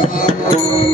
Yeah.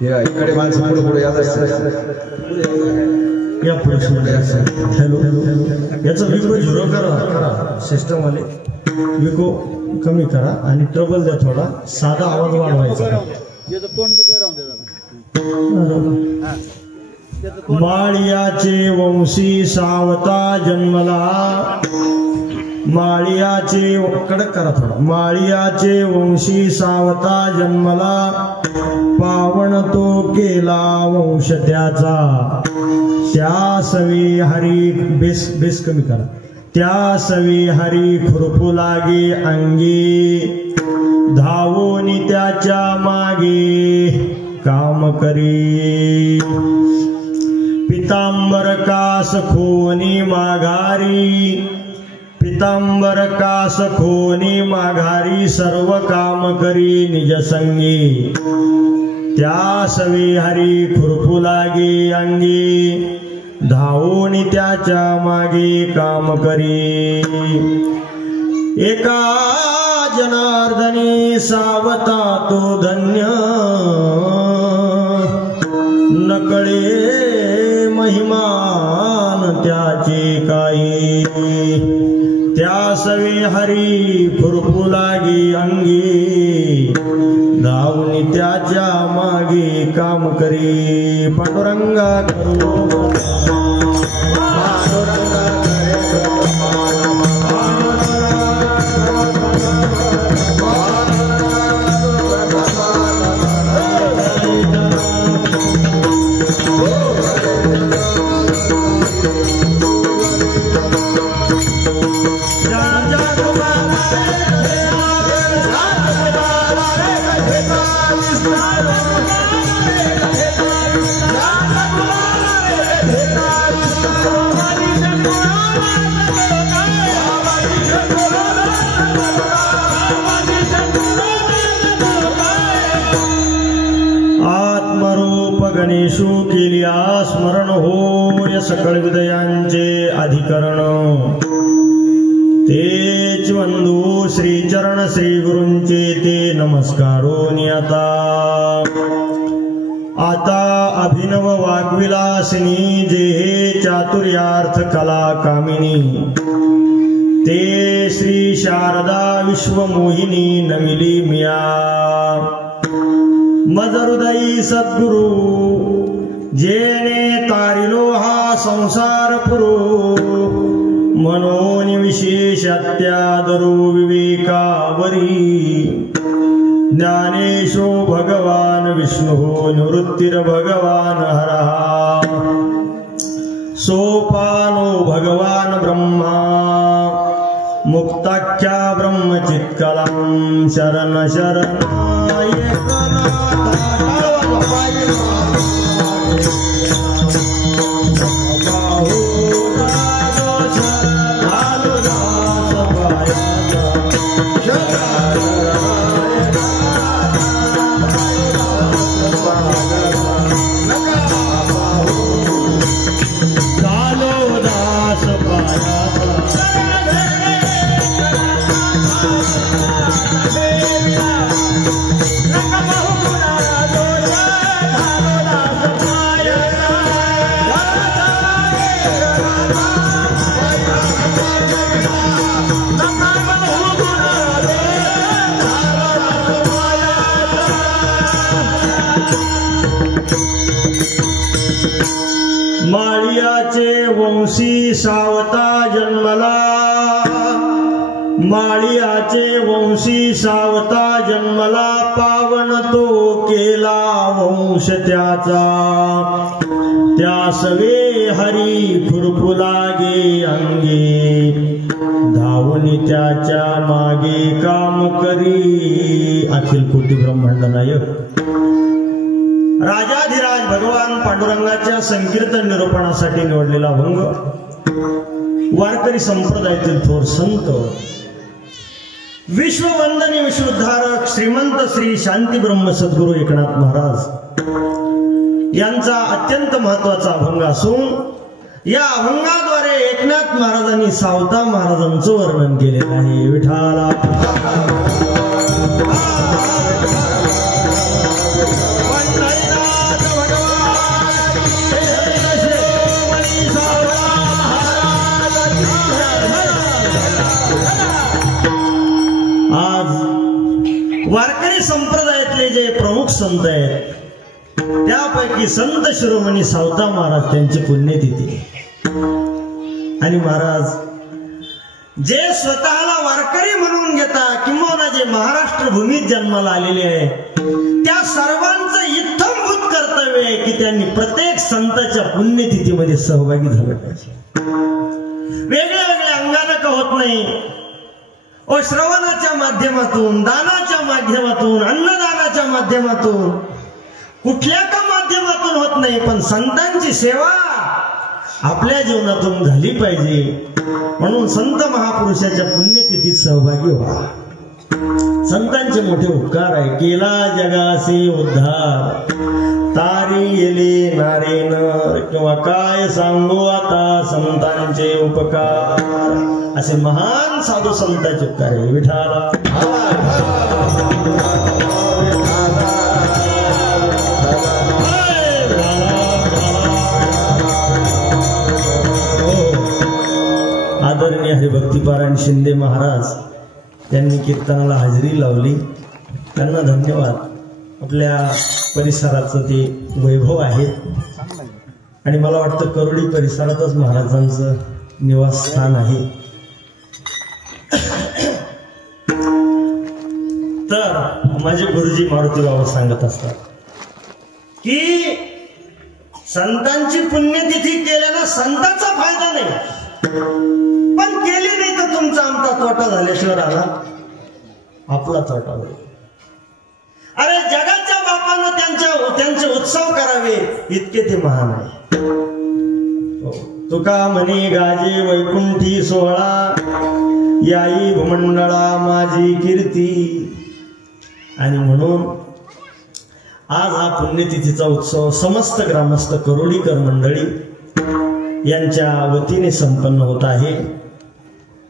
इकडे माणसं पुढे पुढे या पुढे हॅलो याचा विको झिरो करा सिस्टम वाले विको कमी करा आणि ट्रबल द्या थोडा साधा आवाज वाढवायचा माळियाचे वंशी सावता जन्मला माळियाचे कडक करा थोडा माळियाचे वंशी सावता जन्मला पावन तो केला वंश त्याचा त्या सवी हरी बेस कमी करा त्या सवी हरी खुरपू लागे अंगी धावून त्याच्या मागे काम करी पितांबर कास खोनी माघारी पितांबर कास खोनी माघारी सर्व काम करी निज संगी त्या सवे हरी खुरपू लागे अंगी धावून त्याच्या मागे काम करी एका जनार्दनी सावता तो धन्य नकळे महिमान त्याचे काही त्या सवे हरी खुरपू लागे अंगी धावून त्याच्या मागे काम करी पांडुरंगा करू गणेशू केलिया स्मरण हो सकळ विदयांचे अधिकरण तेच वंदू श्री चरण श्री गुरूंचे ते नमस्कारो नियता आता अभिनव वाग्विलासिनी जे हे चातुर्यार्थ कला कामिनी ते श्री शारदा विश्वमोहिनी नमिली मिया मजहृदयी सद्गुरु जेने तारिलो हा संसार पुरो मनोनि विशेषत्यादरो विवेकावरी ज्ञानेशो भगवान विष्णु निवृत्तिर भगवान हरः सोपानो भगवान ब्रह्मा मुक्ताख्या ब्रह्मचित्कलं शरण शरणाय माळियाचे वंशी सावता जन्मला माळियाचे वंशी सावता जन्मला पावन तो केला वंश त्याचा त्या सवे हरी खुरपू लागे अंगे, धावून त्याच्या मागे काम करी. अखिल कोटी ब्रह्मांड नायक राजाधिराज भगवान पांडुरंगाच्या संकीर्तन निरूपणासाठी निवडलेला अभंग वारकरी संप्रदायातील थोर संत विश्ववंदनीय विश्वोद्धारक श्रीमंत श्री शांती ब्रह्म सद्गुरू एकनाथ महाराज यांचा अत्यंत महत्वाचा अभंग असून या अभंगाद्वारे एकनाथ महाराजांनी सावता महाराजांचं वर्णन केलेलं आहे. विठाला वारकरी संप्रदायातले जे प्रमुख संत आहेत त्यापैकी संत शिरोमणी सावता महाराज त्यांची पुण्यतिथी. आणि महाराज जे स्वतःला वारकरी म्हणून घेता किंवा जे महाराष्ट्र भूमीत जन्माला आलेले आहे त्या सर्वांचं इत्थंभूत कर्तव्य आहे की त्यांनी प्रत्येक संताच्या पुण्यतिथीमध्ये सहभागी झालं पाहिजे. वेगळ्या वेगळ्या अंगानं का होत नाही, ओ श्रवणाच्या माध्यमातून, दानाच्या माध्यमातून, अन्नदानाच्या माध्यमातून, कुठल्या का माध्यमातून होत नाही, पण संतांची सेवा आपल्या जीवनातून झाली पाहिजे. म्हणून संत महापुरुषाच्या पुण्यतिथीत सहभागी व्हा. संतांचे मोठे उपकार आहे. केला जगासे उद्धार तारी येले नारे नर, किंवा काय सांगू आता संतांचे उपकार, असे महान साधू संतांचे उपकार आहे. विठाला आदरणीय हरिभक्तीपारायण शिंदे महाराज त्यांनी कीर्तनाला हजेरी लावली, त्यांना धन्यवाद. आपल्या परिसराचं ते वैभव आहे आणि मला वाटतं करोडी परिसरातच महाराजांचं निवासस्थान आहे. तर माझे गुरुजी मारुती बाबा सांगत असतात की संतांची पुण्यतिथी केल्यानं संतांचा फायदा नाही, पण केली नाही तर तुमचा आमचा तोटा झाल्याशिवाय आला आपला तोटा होईल. अरे जगाच्या बापानं त्यांचे उत्सव करावे इतके ते महान आहे. तुका म्हणे गाजे वैकुंठी सोहळा, याई भूमंडळा माझी कीर्ती. आणि म्हणून आज हा पुण्यतिथीचा उत्सव समस्त ग्रामस्थ करोडीकर मंडळी यांच्या वतीने संपन्न होत आहे.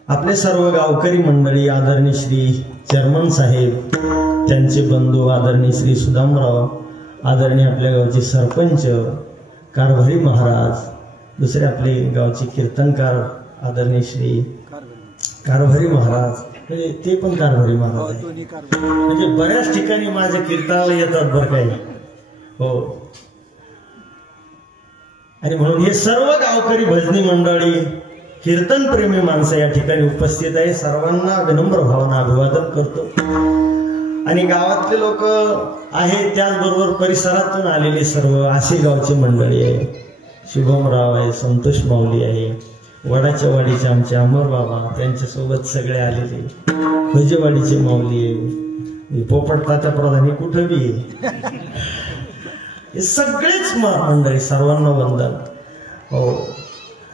आपले सर्व गावकरी मंडळी, आदरणीय श्री चेअरमन साहेब, त्यांचे बंधू आदरणीय श्री सुदामराव, आदरणीय आपल्या गावचे सरपंच कारभारी महाराज, दुसरे आपले गावचे कीर्तनकार आदरणीय श्री कारभारी महाराज, म्हणजे ते पण कारभारी महाराज आहे. म्हणजे बऱ्याच ठिकाणी माझ्या कीर्तनाला येतात बरं काही. हो. आणि म्हणून हे सर्व गावकरी भजनी मंडळी, कीर्तन प्रेमी माणसं या ठिकाणी उपस्थित आहे. सर्वांना विनम्र भावना अभिवादन करतो. आणि गावातले लोक आहेत, त्याचबरोबर परिसरातून आलेले सर्व आशेगावचे मंडळी आहे, शुभमराव आहे, संतोष माऊली आहे, वडाच्या वाडीचे आमचे अमर बाबा, त्यांच्यासोबत सगळे आलेले, खोजेवाडीचे माऊली आहे, पोपटताच्या प्रधानी कुठं बी आहे, हे सगळेच मंडळी, सर्वांना वंदन. हो,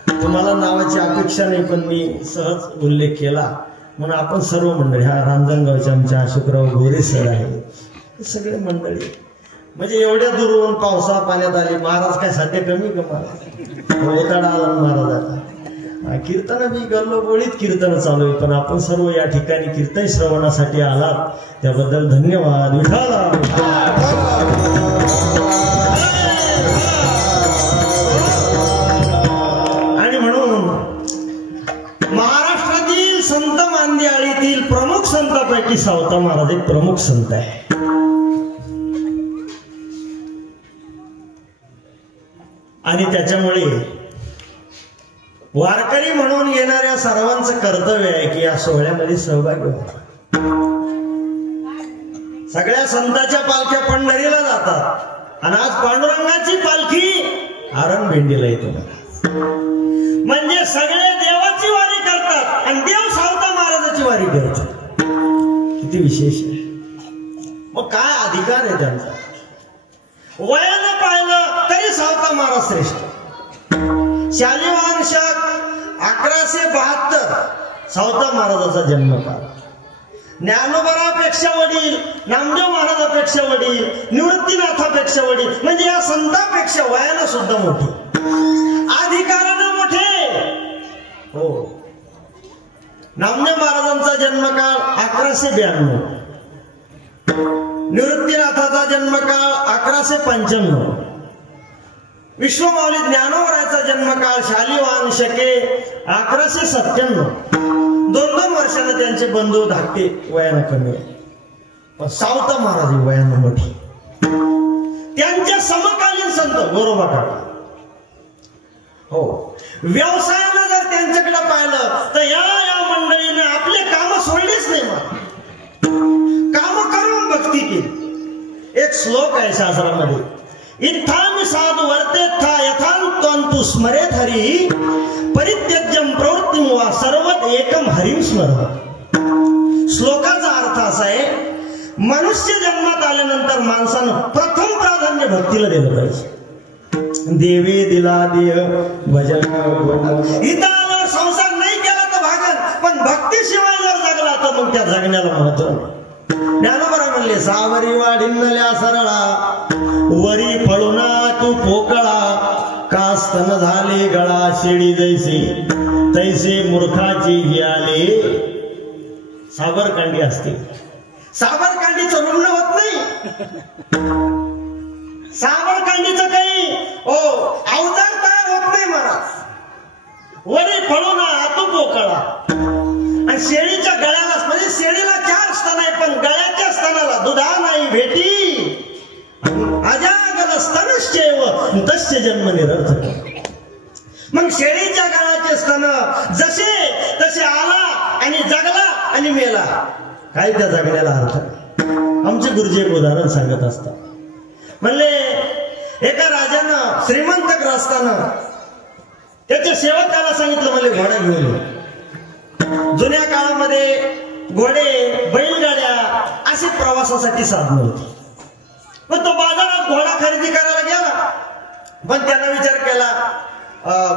तुम्हाला नावाची अपेक्षा नाही, पण मी सहज उल्लेख केला म्हणून आपण सर्व मंडळी, हा रांजणगावचे आमचे अशोकराव गोरे सर आहे, सगळे मंडळी. म्हणजे एवढ्या दूरवरून पावसा पाण्यात आले. महाराज काय सध्या कमी का महाराज, ओताडा आला महाराजाचा. कीर्तन बी गल्लोगोळीत कीर्तन चालू आहे, पण आपण सर्व या ठिकाणी कीर्तन श्रवणासाठी आलात त्याबद्दल धन्यवाद. विठाला आणि म्हणून महाराष्ट्रातील संत मांदियाळीतील प्रमुख संतांपैकी सावता महाराज एक प्रमुख संत आहे. आणि त्याच्यामुळे वारकरी म्हणून येणाऱ्या सर्वांचं कर्तव्य आहे की या सोहळ्यामध्ये सहभागी व्हावा. सगळ्या संतांच्या पालख्या पंढरीला जातात आणि आज पांडुरंगाची पालखी आरण भेंडीला येतो. म्हणजे सगळे देवाची वारी करतात आणि देव सावता महाराजाची वारी करतात. किती विशेष आहे. मग काय अधिकार आहे त्यांचा. वयानं पाहिलं तरी सावता महाराज श्रेष्ठ. शालिवाहन शक 1172 सावता महाराजाचा जन्मकाळ. ज्ञानोबरापेक्षा वडील, नामदेव महाराजापेक्षा वडील, निवृत्तीनाथापेक्षा वडील, म्हणजे या संतांपेक्षा वयानं सुद्धा मोठे, अधिकारानं मोठे. हो. नामदेव महाराजांचा जन्मकाळ 1192, निवृत्तीनाथाचा जन्मकाळ 1195, विश्वमाऊली ज्ञानोबराचा जन्मकाळ शालिवाहन शके 1197. 2-2 वर्षांना त्यांचे बंधू धाकटे वयानं कमी आहे. पण सावता महाराज वयानं मोठी. त्यांच्या समकालीन संत गोरोबा काका. हो. व्यवसायानं जर त्यांच्याकडे पाहिलं तर या मंडळीने आपले काम सोडलीच नाही. काम करून भक्ती केली. एक श्लोक आहे शास्त्रामध्ये, इत्थामि साधु वर्तेत्था यथांतु स्मरेत हरी परित्यज्यम प्रवृत्तिं वा सर्वत एकम हरिं स्मर. श्लोकाचा अर्थ असा आहे, मनुष्य जन्मात आल्यानंतर माणसानं प्रथम प्राधान्य भक्तीला दिलं पाहिजे. देवे दिला देह भजन. इथं आल्यावर संसार नाही केला तर भागन, पण भक्तीशिवाय जर जगला तर मग त्या जगण्याला महत्व. ज्ञानोबा म्हणले, सावरी वाढिनल्या सरळा वरी फळुना तू पोकळा, कास्तन झाले गळा शेळी जैसे तैसे मूर्खाची जियाले. साबरकांडी असते. साबरकांडीचं ऋण होत नाही. साबरकांडीचं काही अवजार तयार होत नाही महाराज. वरी फळुना तू पोकळा. आणि शेळीच्या गळ्याला, म्हणजे शेळीला 4 स्तन आहे पण गळ्याच्या स्तनाला दुधा नाही भेटी. अजागल स्तनश्चैव तस्य जन्म निरर्थक. मग शेळीच्या गळ्याचे स्तन जसे तसे आला आणि जगला आणि मेला, काय त्या जगण्याला अर्थ. आमचे गुरुजी एक उदाहरण सांगत असतात. म्हणले एका राजानं श्रीमंत ग्रस्तानं त्याच्या सेवकाला सांगितलं, मला घोडा घेऊन ये. जुन्या काळामध्ये घोडे, बैलगाड्या अशी प्रवासासाठी साधन होती. पण तो बाजारात घोडा खरेदी करायला गेला, पण त्यानं विचार केला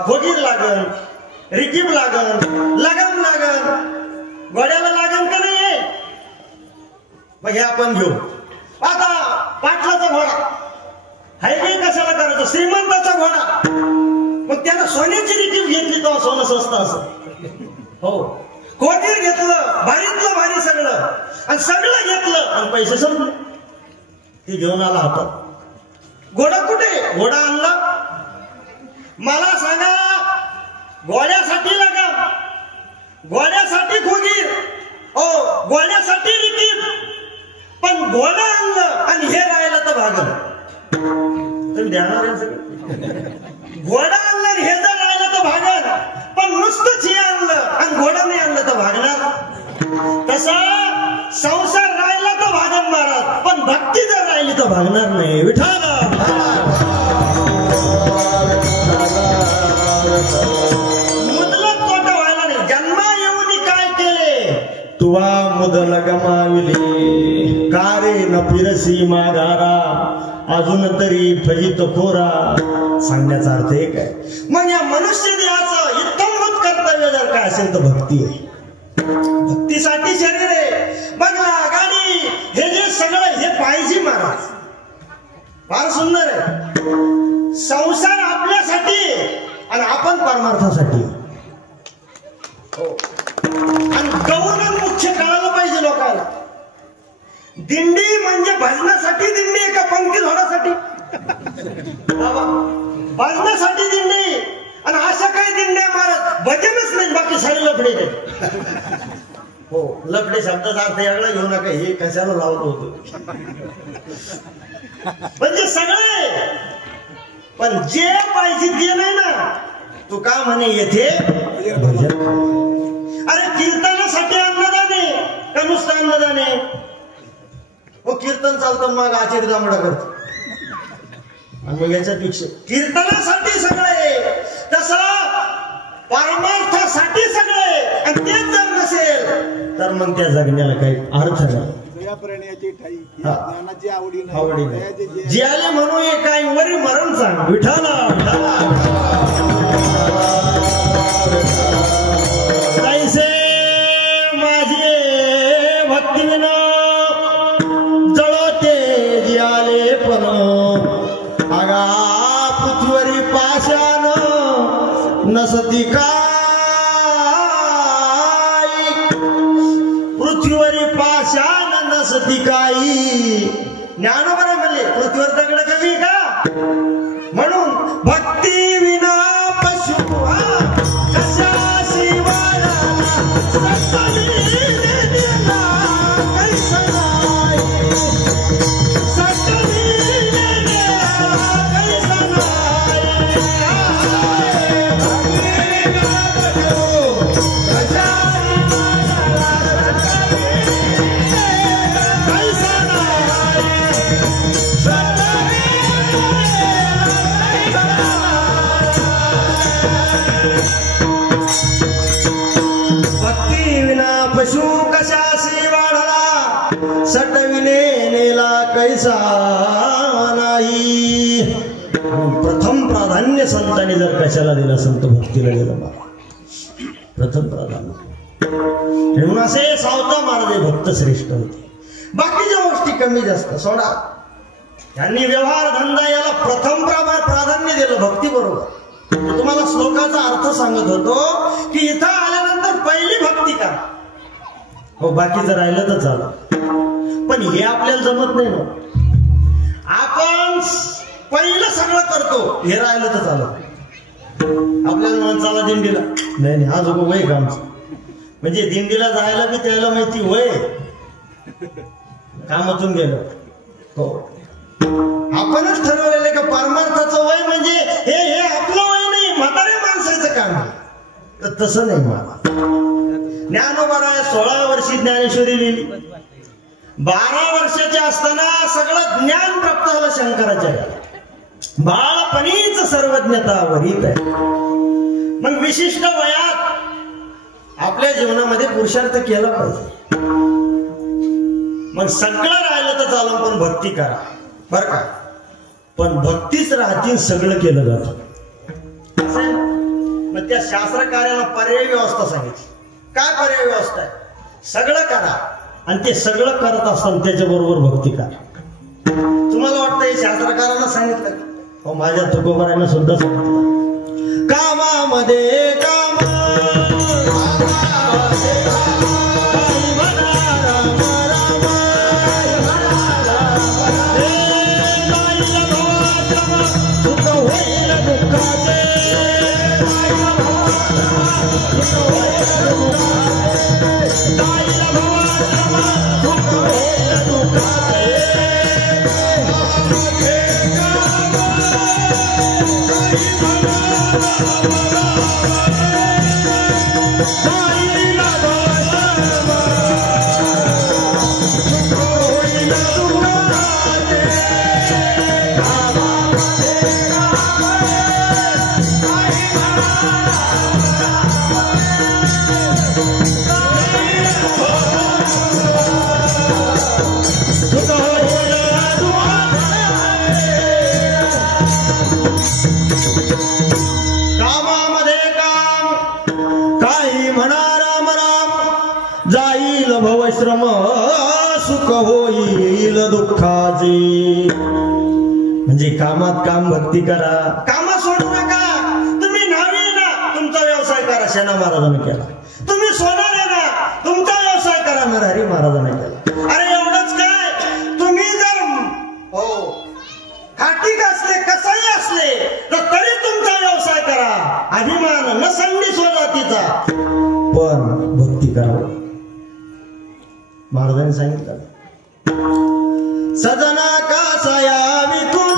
खोगीर लागन, रिकीब लागन, लगन लागन, घोड्याला लागन का नाही. मग हे आपण घेऊ. आता पाटलाचा घोडा हायवे कशाला करायचं, श्रीमंताचा घोडा. मग त्यानं सोन्याची रिकीब घेतली तर सोनं स्वस्त असं. हो. खोगीर घेतलं, भारीतलं भारी सगळं, आणि सगळं घेतलं आणि पैसे संपले. ते घेऊन आला हातात. घोडा कुठे? घोडा आणला. मला सांगा, घोड्यासाठी लागा, घोड्यासाठी खोगीर, घोड्यासाठी रिकीब, पण घोडा आणलं आणि हे राहिलं तर भागल. तुम्ही ध्यानावर आहे सगळं. घोडा आणलं आणि हे जर राहिलं तर भागल, पण नुसतंच हे आणलं आणि घोडा नाही आणलं तर भागणार. तसा संसार राहिला तर भागन महाराज, पण भक्ती जर राहिली तर भागणार नाही. विठाल मुदलत तोटा व्हायला नाही. जन्मा येऊन काय केले तुवा मुदल गमाविले, कारे न फिरसी माघारा अजून तरी फजित खोरा. सांगण्याचा अर्थ एक आहे, मग या मनुष्य देहाचं इत्तमभूत कर्तव्य जर काय असेल तर भक्ती आहे. भक्तीसाठी शरीर आहे, बंगला, गाडी, हे जे सगळं हे पाहिजे महाराज. फार सुंदर आहे. संसार आपल्यासाठी आणि आपण परमार्थासाठी. आणि गौरव मुख्य कळायला पाहिजे लोकांना. दिंडी म्हणजे भजनासाठी दिंडी आहे का पंक्ती झोडासाठी? भजनासाठी दिंडी. आणि अशा काही दिंड्या महाराज भजनच नाही, बाकी सारे लफडे नाही. हो, लफडे शब्दाचा अर्थ याकडे घेऊ नका, हे कशाला लावलं होतं. म्हणजे सगळे, पण जे पाहिजे ते नाही ना. तू का म्हणे येथे भजन. अरे कीर्तनासाठी अन्नदान आहे का नुसतं अन्नदान आहे? हो, कीर्तन चालतं मग आचार्य दामडा करतो. आणि मग याच्यापेक्षा कीर्तनासाठी सगळे, तसं परमार्थासाठी सगळे, आणि तेच जर नसेल तर मग त्या जगण्याला काही अर्थ नाही. आवडी नाही जे आले म्हणून काय वरी मरण सांग विठाला कैसे माझे भक्तीविन जळते जे आले पण आगा पृथ्वीवरी पाशान नसती काय, पृथ्वीवरी पाशान नसती काही. ज्ञानोबा म्हणले पृथ्वीवर दगड कमी का, म्हणून भक्ती विना पशु कशाशी वाढला पशु कशाशी वाढला सटविने नेला कैसा नाही. प्रथम प्राधान्य संतांनी जर कशाला दिला, संत भक्तीला दिलं प्रथम प्राधान्य. म्हणून असे सावता महाराज भक्त श्रेष्ठ होते. बाकीच्या गोष्टी कमी जास्त सोडा, त्यांनी व्यवहार धंदा याला प्रथम प्राधान्य दिलं भक्ती बरोबर. तुम्हाला श्लोकाचा अर्थ सांगत होतो की इथं आल्यानंतर पहिली भक्ती करा, हो बाकीचं राहिलं तर चालतं, पण हे आपल्याला जमत नाही ना. आपण पहिलं सगळं करतो, हे राहिलं तर चालत. आपल्याला म्हणून चला दिंडीला, नाही हा जो वय का आमचं, म्हणजे दिंडीला जायला बी त्याला माहिती वय कामातून गेलं. हो आपणच ठरवलेलं का परमार्थाचं वय म्हणजे हे आपलं वय नाही, म्हाताऱ्या माणसाचं काम आहे. तर तसं नाही मला. ज्ञानोबा 16 वर्षी ज्ञानेश्वरी लिहिली. 12 वर्षाचे असताना सगळं ज्ञान प्राप्त झालं शंकराचार्य. बाळपणीच सर्वज्ञता वरीत आहे. मग विशिष्ट वयात आपल्या जीवनामध्ये पुरुषार्थ केला पाहिजे. मग सगळं राहिलं तर चालून पण भक्ती करा बर का. पण भक्तीच राहतील सगळं केलं जातं. मग त्या शास्त्र कार्याला पर्याय व्यवस्था सांगितली. काय पर्याय व्यवस्था आहे? सगळं करा, आणि ते सगळं करत असताना त्याच्याबरोबर भक्ती करा. तुम्हाला वाटतं हे शास्त्रकारांना सांगितलं? हो माझ्या तुकोबारांना सुद्धा सांगितलं. कामामध्ये काम श्रम सुख होईल दुःखाचे. म्हणजे कामात काम भक्ती करा, कामात सोडू नका. तुम्ही न्हावी ना तुमचा व्यवसाय करा, शेणा महाराजांनी केला. तुम्ही सोनार आहे ना तुमचा व्यवसाय करा, नरहरी महाराजांनी केला. अरे एवढंच काय, तुम्ही जर हो खाटीक असले कसाही असले तर तरी तुमचा व्यवसाय करा. अभिमान नसंडी स्वजातीचा, पण भक्ती करा. महाराजांनी सांगितलं सजना का सया विकुल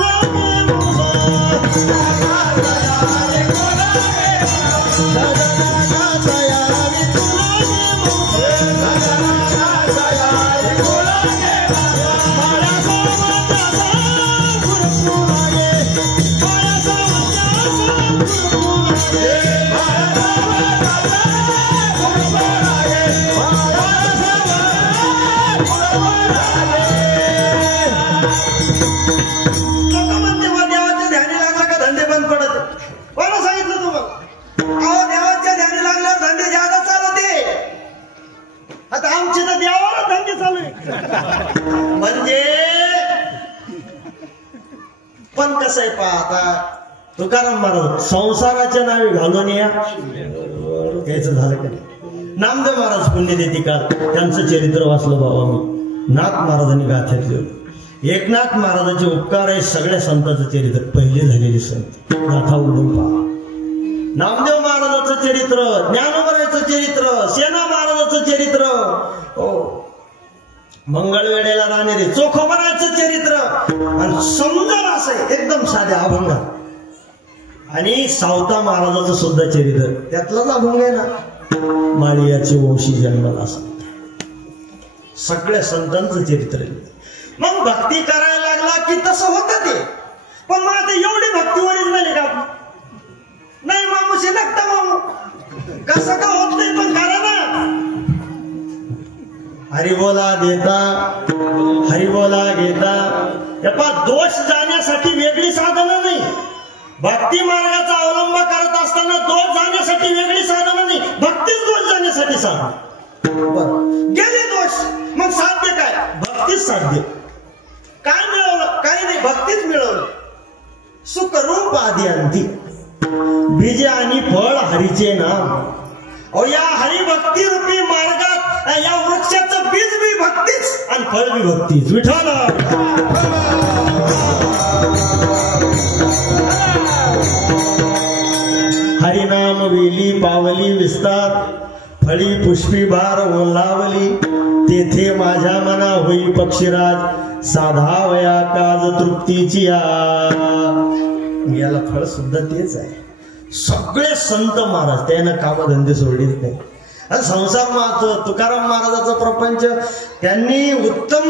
म्हणजे पण कसं आहे पहा, आता तुकाराम महाराज संसाराच्या नावे घालून यायचं झालं का? नामदेव महाराज पुण्यतिथी काल त्यांचं चरित्र वाचलं बाबा मी. नाथ महाराजांनी गाथ्यातले होते. एकनाथ महाराजांचे उपकार आहे सगळ्या संतांचं चरित्र, पहिले झालेले संत गाथा उडून पहा. नामदेव महाराजांचं चरित्र, ज्ञानोबराचं चरित्र, सेना महाराजांचं चरित्र, हो मंगळवेढेला राहणारे चोखोबराचं चरित्र, आणि समजून असं एकदम साध्या अभंग. आणि सावता महाराजाचं सुद्धा चरित्र त्यातलाच अभंग आहे ना, माळियाची वंशी जन्मला सांगते. सगळ्या संतांचं चरित्र. मग भक्ती करायला लागला की तसं होतं ते. पण मग आता एवढी भक्ती ओरिजिनल आहे का? नाही मामूशी नकता मामू कसं का होत नाही, पण करा ना. हरिबोला देता हरिबोला घेता. दोष जाण्यासाठी वेगळी साधनं नाही. भक्ती मार्गाचा अवलंब करत असताना दोष जाण्यासाठी वेगळी साधनं नाही, भक्तीच दोष जाण्यासाठी साधन. गेले दोष मग साध्य काय? भक्तीच साध्य. काय मिळवलं? काही नाही, भक्तीच मिळवलं. सुखरूप आदि अंती बीजे आणि फळ हरीचे नाम. अहो या हरिभक्ती रूपी मार्गात या वृक्षाचं बीज बी भक्तीच आणि फळ बी भक्तीच. विठ्ठल हरिनाम वेली पावली विस्तार, फळी पुष्पी भार ओलावली. तेथे माझ्या मना होई पक्षीराज, साधावया काज तृप्तीची याला फळ सुद्धा तेच आहे. सगळे संत महाराज त्यानं कामधंदे सोडलेच नाही. आणि संसार महत्व तुकाराम महाराजाचा प्रपंच त्यांनी उत्तम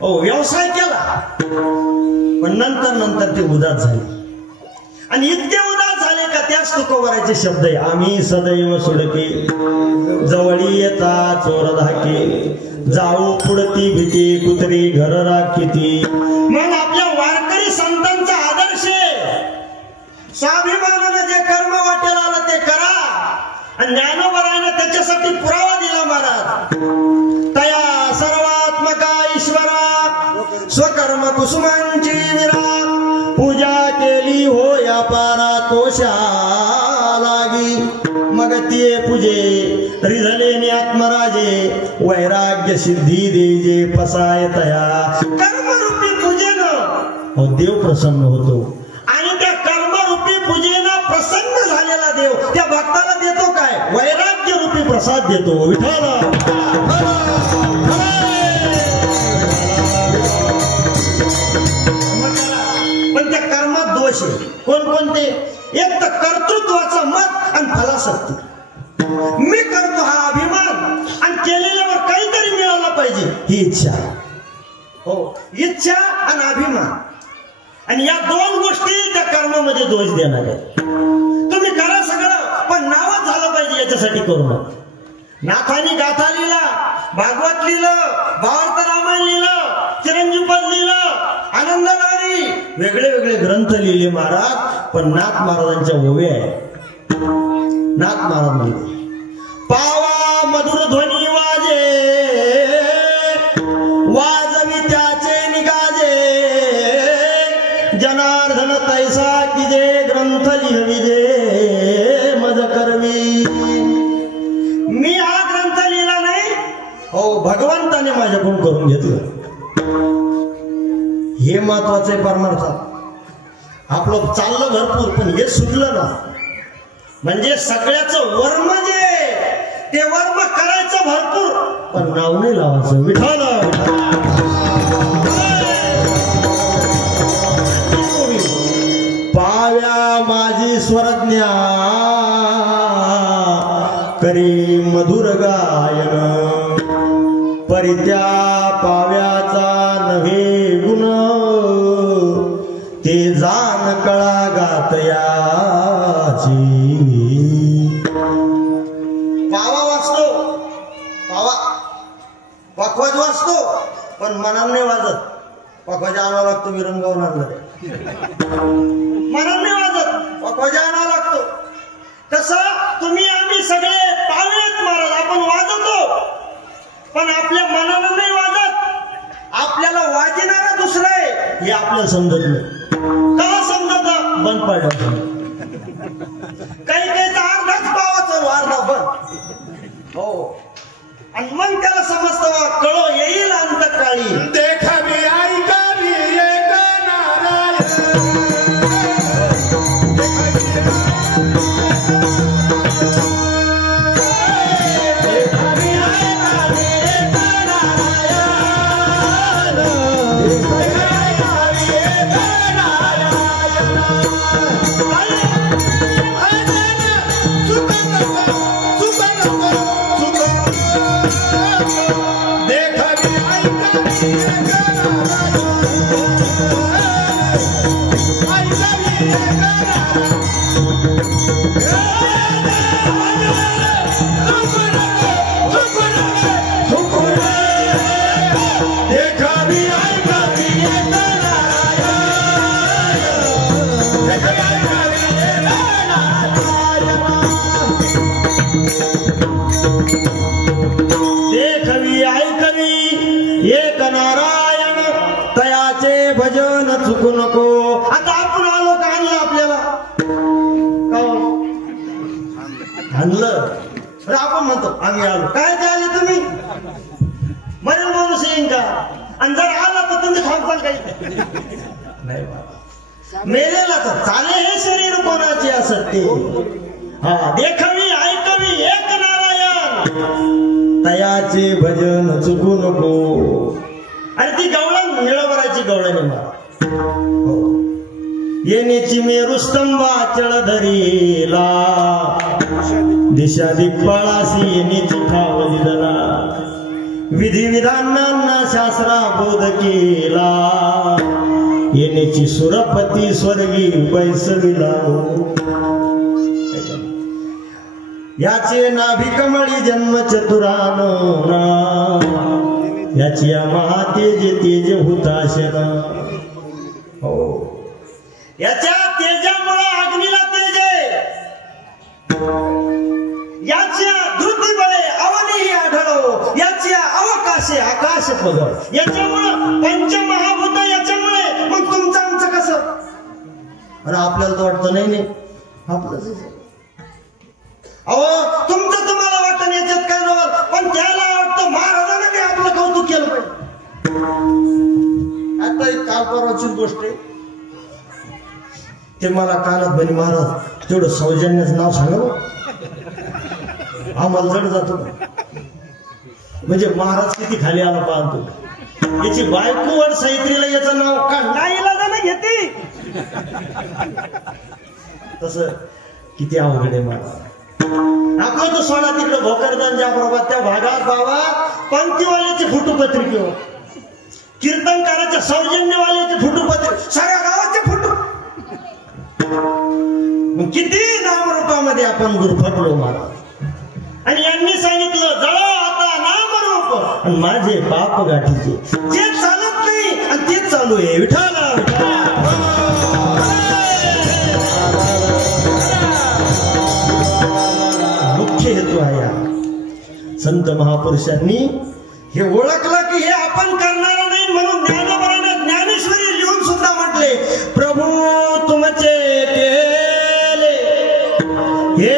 व्यवसाय केला, पण नंतर ते उदास झाले. आणि इतके उदास झाले का त्याच तुकोबराचे शब्द आहे, आम्ही सदैव सुडके जवळी येता चोर धाके, जाऊ पुढती भीती कुत्री घर राखीती. मग आपल्या वारकरी संतांचा आदर्श स्वाभिमानानं जे कर्म वाटेल आलं ते करा. आणि ज्ञानोबराने त्याच्यासाठी पुरावा दिला महाराज. तया सर्वात्मका ईश्वरा स्वकर्म कुसुमांची विरा, पूजा केली हो या पारा तोषा लागी. मग ते पूजे रिझले आत्मराजे, वैराग्य सिद्धी देजे पसाय तया. कर्मरूपी पूजेनं देव प्रसन्न होतो. आणि त्या कर्मरूपी पूजेनं प्रसन्न झालेला देव त्या भक्ताला देतो काय? वैराग्य रूपी प्रसाद देतो. विठ्ठल पण त्या कर्मात दोष आहे. कोणकोणते? एक तर कर्तृत्वाचं मत आणि फलासक्ती. मी करतो हा अभिमान, आणि केलेल्यावर काहीतरी मिळाला पाहिजे ही इच्छा. हो, इच्छा आणि अभिमान, आणि या दोन गोष्टी त्या कर्मामध्ये दोष देणार आहेत. तुम्ही करा सगळं, पण नावच झालं पाहिजे याच्यासाठी करू नका. नाथानी गाथा लिहिला, भागवत लिहिलं, भावार्थ रामायण लिहिलं, चिरंजीवपद लिहिलं, आनंदलहरी, वेगळे वेगळे ग्रंथ लिहिले महाराज. पण नाथ महाराजांच्या ओवे आहे. नाथ महाराज म्हणले पावा मधुर ध्वनी वाजे, वाजवी त्याचे निगाजे, जनार्दन तैसा किजे ग्रंथ लिहविजे मज करवी. मी हा ग्रंथ लिहिला नाही, हो भगवंताने माझ्याकडून करून घेतलं. हे महत्वाचं आहे परमार्थात. आपलं चाललं भरपूर, पण हे सुटलं ना, म्हणजे सगळ्याचं वर्म जे ते वर्म करायचं भरपूर, पण नाव नाही लावायचं. विठ्ठल पाव्या माझी स्वरज्ञा करी मधुर गायन, परित्या पाव्याचा नव्हे गुण, ते जाण कळा गातयाची. पखवाज वाजतो पण मनाला नाही वाजत. पखवाजा आणावा लागतो विरंगावून आणलं मनाला नाही वाजत, पखवाजा आणावा लागतो. कसं तुम्ही आम्ही सगळे पावेत महाराज, आपण वाजवतो पण आपल्या मनाला नाही वाजत. आपल्याला वाजणारा दुसरा आहे हे आपल्याला समजत नाही. का समजत? बंद पाडलं. काही अर्धाच पावाचं अर्धा बंद हो. आणि मग त्याला समजतं कळो येईल अंतकाळी. देखावी ऐकावी एक नारायण. चुकू नको. आता आपण आलो का आणलं आपल्याला आणलं तर आपण म्हणतो आम्ही आलो. काय ते आले तुम्ही? मरेल माणूस येईन का? आणि जर आला तर तुम्ही थांबताल काही नाही बाबा. मेलेला तर चाले हे शरीर कोणाचे असत ते. हा देखावी ऐकावी एक नारायण तयाचे भजन चुकू नको. आणि ती गवळण निळवराची गवळणी मला येण्याची मेरू स्तंभाचळ धरीला दिशा दिग्पाळासी येण्याची ठाव दिला. विधी विधानांना शास्त्रा बोध केला येण्याची सुरपती स्वर्गी बैसविला. याचे नाभी कमळी जन्म चतुरान याची महातेज तेज हुताशन हो. याच्या तेजामुळे अग्नीला तेज आहे. याच्या धृती बळे अवनीही आढळो. याच्या अवकाशे आकाश पगळ. याच्यामुळं पंचमहाभूत याच्यामुळे. मग तुमचं आमचं कसं? अरे आपल्याला तर वाटतं नाही नाही आपलं अहो तुमचं तुम्हाला वाटतं याच्यात काय नवल, पण त्याला वाटतं महाराजांना काही आपलं कौतुक केलं पाहिजे. आता एक काल परवाची गोष्ट आहे. ते मला कानात म्हणे महाराज तेवढं सौजन्याचं नाव सांगा आम्हाला जड जातो. म्हणजे महाराज किती खाली आला पाहतो. याची बायको वर साहित्रीला याचं नाव का नाही ना घेते. तस किती अवघड आहे महाराज. आपण तो सोडा तिकडे भोकरदान ज्याप्रमाणे त्या भागात बाबा पंक्तीवाल्याचे फोटोपत्रिकेवर कीर्तनकाराच्या सौजन्यवाल्याचे फोटोपत्रिक साऱ्या गावाचे फोटो. किती नामरूपामध्ये आपण गुरफटलो महाराज. आणि यांनी सांगितलं जळो आता नामरूप आणि माझे पाप गाठीचे. जे चालत नाही आणि तेच चालू आहे. विठाला मुख्य हेतू आहे. संत महापुरुषांनी हे ओळखलं की हे आपण करणार नाही म्हणून ज्ञानोबाने ज्ञानेश्वरी लिहून सुद्धा म्हटले प्रभू तुमचे केले हे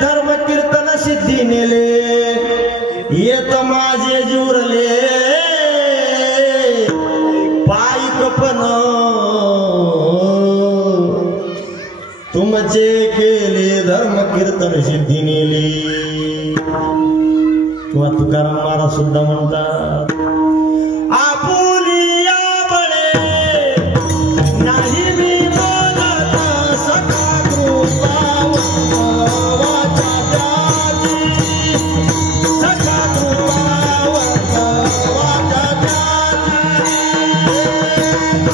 धर्म कीर्तन सिद्धी नेले येत माझे जुरले पायिकपण तुमचे केले धर्म कीर्तन सिद्धी नेले. किंवा तुकाराम महाराज सुद्धा म्हणतात आपुलिया बळे नाही मी बोलत सखा कृपा वाचा त्याची सखा कृपा वाचा त्याची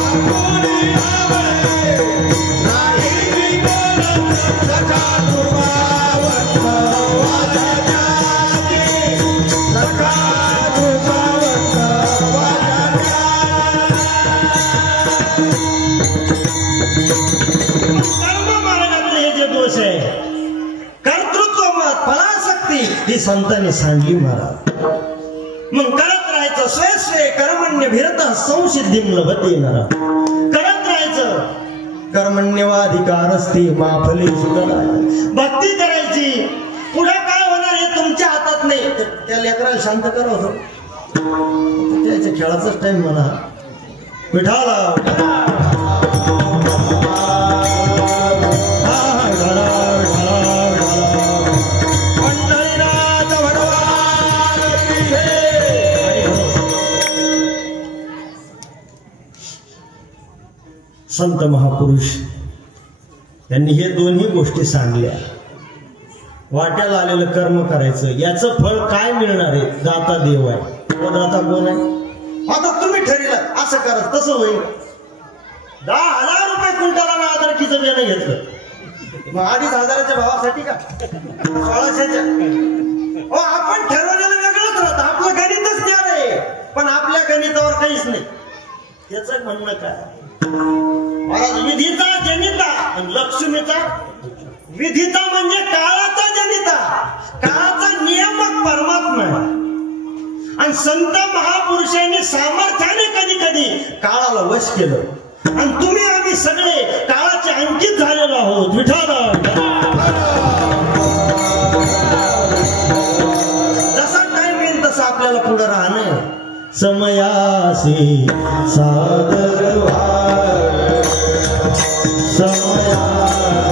आपुलिया बळे नाही मी बोलत सखा कृपा वाचा त्याची सखा कृपा करायची ही संतांनी सांगली महाराज. मग करत राहायचं स्वे कर्मण्य भिरत संसिद्धी लभते नरा. करत राहायचं कर्मण्यवाधिकारस्ते माफले सुगला. भक्ती करायची. पुढे काय होणार हे तुमच्या हातात नाही. त्या लेकराला शांत करा होतं त्याच्या खेळाचाच टाइम म्हणा. विठाला संत महापुरुष त्यांनी हे दोन्ही गोष्टी सांगल्या. वाट्याला आलेलं कर्म करायचं, याचं फळ काय मिळणार आहे? दाता देव आहे. दाता कोण आहे? आता तुम्ही ठरलं असं करत तसं होईल. 10,000 रुपये क्विंटलानं अद्रकीचं बियाणं घेतलं, मग 2,500च्या भावासाठी का 1600च्या? हो, आपण ठरवलेलं वेगळंच राहतं. आपलं गणितच न्यार आहे, पण आपल्या गणितावर काहीच नाही. त्याचं म्हणणं काय महाराज? विधीचा जनिता आणि लक्ष्मीचा विधीचा म्हणजे काळाचा जनिता, काळाचा नियामक परमात्मा. आणि संत महापुरुषांनी सामर्थ्याने कधी कधी काळाला वश केलं आणि तुम्ही आम्ही सगळे काळाचे अंकित झालेलो आहोत. विठाला जसा टाइम येईल तसं आपल्याला पुढे राहणं. समयासी सादर वार, समयासी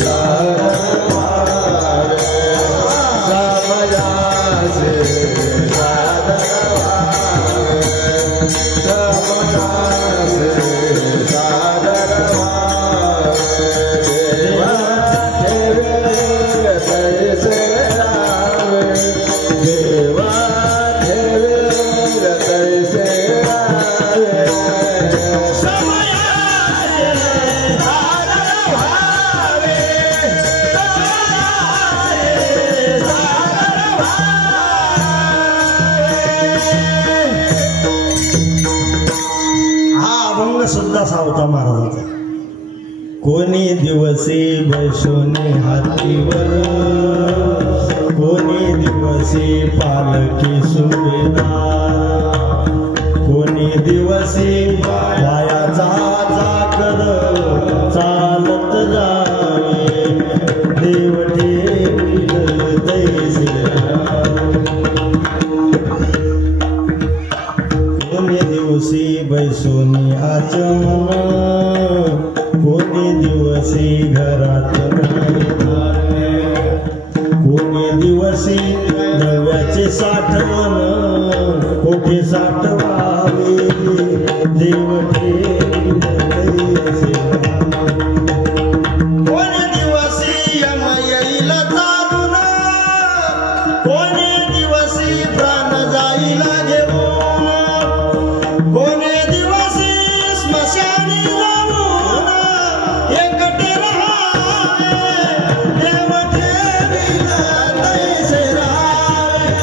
सादर वार, समयासी सादर वार, समयासी सादर वार. देवा ठेवे तैसे रावे, देवा सुद्धा सावता महाराजांचा. कोणी दिवसी बैसोनी हातीवर, कोणी दिवसी पालकी सुभेदार, कोणी दिवसी पायाचा चाकर चालत जावे, देव ठेवील तैसे. कोणी दिवसी बैसोनी आचमन, कोणी दिवसी घरात कोणी दिवसी नव्याचे साठवण, कोठे साठवावे, देव ठेवील तैसे. कोणी दिवसी यम येईल चालून, कोणी दिवसी प्राण जाईल घेऊन, कोणी दिवसी स्मशानी जाऊन एकटे राहावे, देव ठेवील तैसे राहावे,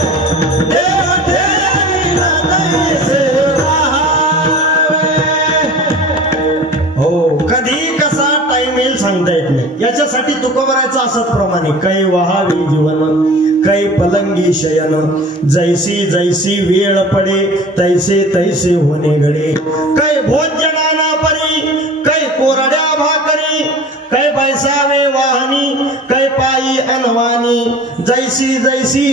देव ठेवील तैसे राहावे. हो, कधी कसा टाइम येईल सांगता येत नाही. याच्यासाठी तुकोबरायचं असत प्रमाणे कै वहावी जीवन, कै पलंगी शयन, जैसी जैसी वेळ पडे तैसे तैसे होणे घडे. कै भोजनाना परी, कै कोरड्या भाकरी, कै बैसावे वाहनी, कै पायी अनवानी, जैसी जैसी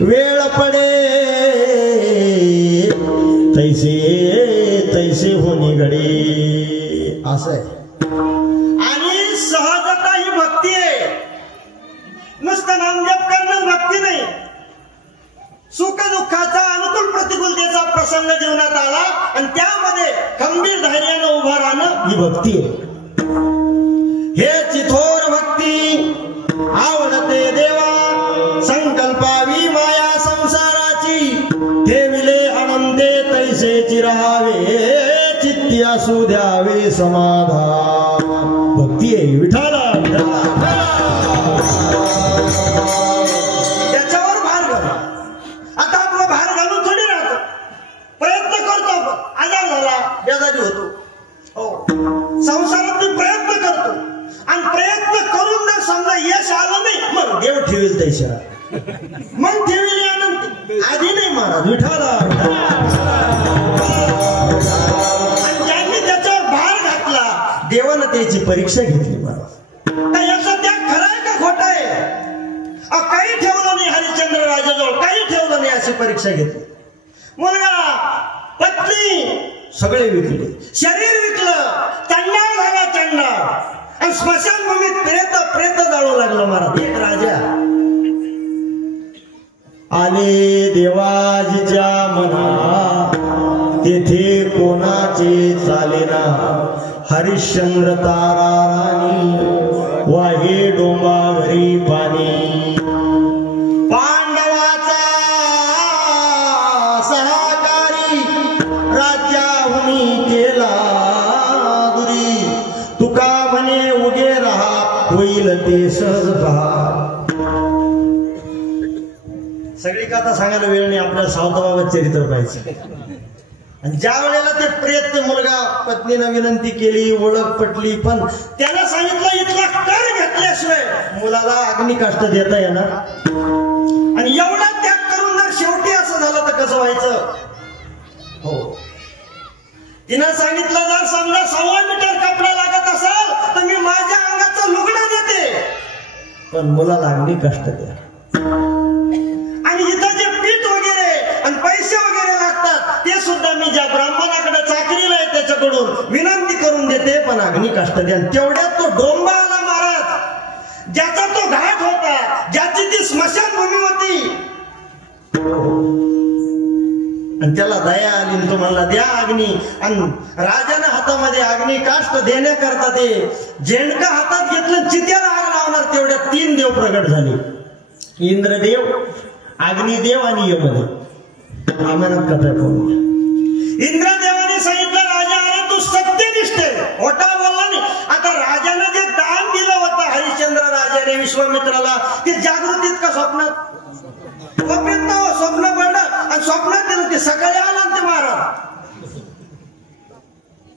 वेळ पडे तैसे तैसे होणे घडे. असं आहे. आणि सहजता ही भक्ती आहे. नुसतं नामजप करणं भक्ती नाही. सुख दुःखाचा अनुकूल प्रतिकूलतेचा प्रसंग जीवनात आला आणि त्यामध्ये खंबीर धैर्यानं उभा राहणं ही भक्ती आहे. हे चिथोर भक्ती आवडते देवा, संकल्पावी माया संसाराची, ठेविले अनंते तैसेची राहावे, चित्ती असू द्यावे समाधान. भक्ती आहे. विठाला त्याच्यावर भार घाल. आता आपला भार घालून थोडी राहतो. प्रयत्न करतो आपण. आजार झाला बेजारी होतो. हो, संसारात मी प्रयत्न करतो आणि प्रयत्न करून जर समजा यश आलं नाही, मग देव ठेवेल तैशा. मग ठेवली अनंत आधी नाही महाराज विठाला. आणि ज्यांनी त्याच्यावर भार घातला देवानं त्याची परीक्षा घेतली महाराज. याचा त्याग खरा आहे का खोटा आहे? काही ठेवलं नाही हरिश्चंद्र राजाजवळ, काही ठेवलं नाही अशी परीक्षा घेतली. मुलगा पत्नी सगळे विकले, शरीर विकलं, चंडाळ झाला चंडाळ. आणि स्मशानभूमीत प्रेत जाळू लागलं महाराज. एक राजा आले देवाजीच्या मना तेथे कोणाचे चालेना. हरिश्चंद्र तारा राणी वाहे डोंबावरी पाणी. पांडवाचा सहकारी राज्याहुनी केला दुरी. तुका म्हणे उगे राहा होईल ते सहज पहा. सगळी कथा सांगायला वेळ नाही, आपल्याला सावताबाबत चरित्र पाहिजे. आणि ज्या वेळेला ते प्रेत मुलगा पत्नीनं विनंती केली, ओळख पटली, पण त्याला सांगितलं इथला कर घेतल्याशिवाय मुलाला अग्निकाष्ट देता येणार. आणि एवढा त्याग करून जर शेवटी असं झालं तर कसं व्हायचं? हो, तिनं सांगितलं जर समजा 1.25 मीटर कपडा लागत असेल तर मी माझ्या अंगाचं लुगडं देते, पण मुलाला अग्निकाष्ट द्या. आणि इथं जे पीठ वगैरे आणि पैसे वगैरे लागतात ते सुद्धा मी ज्या ब्राह्मणाकडे चाकरीला आहे त्याच्याकडून विनंती करून देते, पण अग्निकाष्ट द्या. तेवढ्यात तो डोंबा आला महाराज, ज्याचा तो घाट होता, ज्याची ती स्मशानभूमी होती. आणि त्याला दया आली, तो म्हणला द्या अग्नी. आणि राजाने हातामध्ये अग्निकाष्ट देण्याकरता ते झेंडका हातात घेतलं, चित्याला आग लावणार. तेवढ्यात 3 देव प्रगट झाले, इंद्रदेव, अग्निदेव आणि यमदेव. रामायणात कथा पाहूया. इंद्रदेवाने सांगितलं राजा अरे तू सत्यनिष्ठ खोटा बोलला नाही. आता राजाने जे दान दिलं होतं हरिश्चंद्र राजाने विश्वामित्राला, ते जागृतीत का स्वप्नात? स्वप्न पडलं आणि स्वप्नात दिलं. ते सकाळी आला ते महाराज.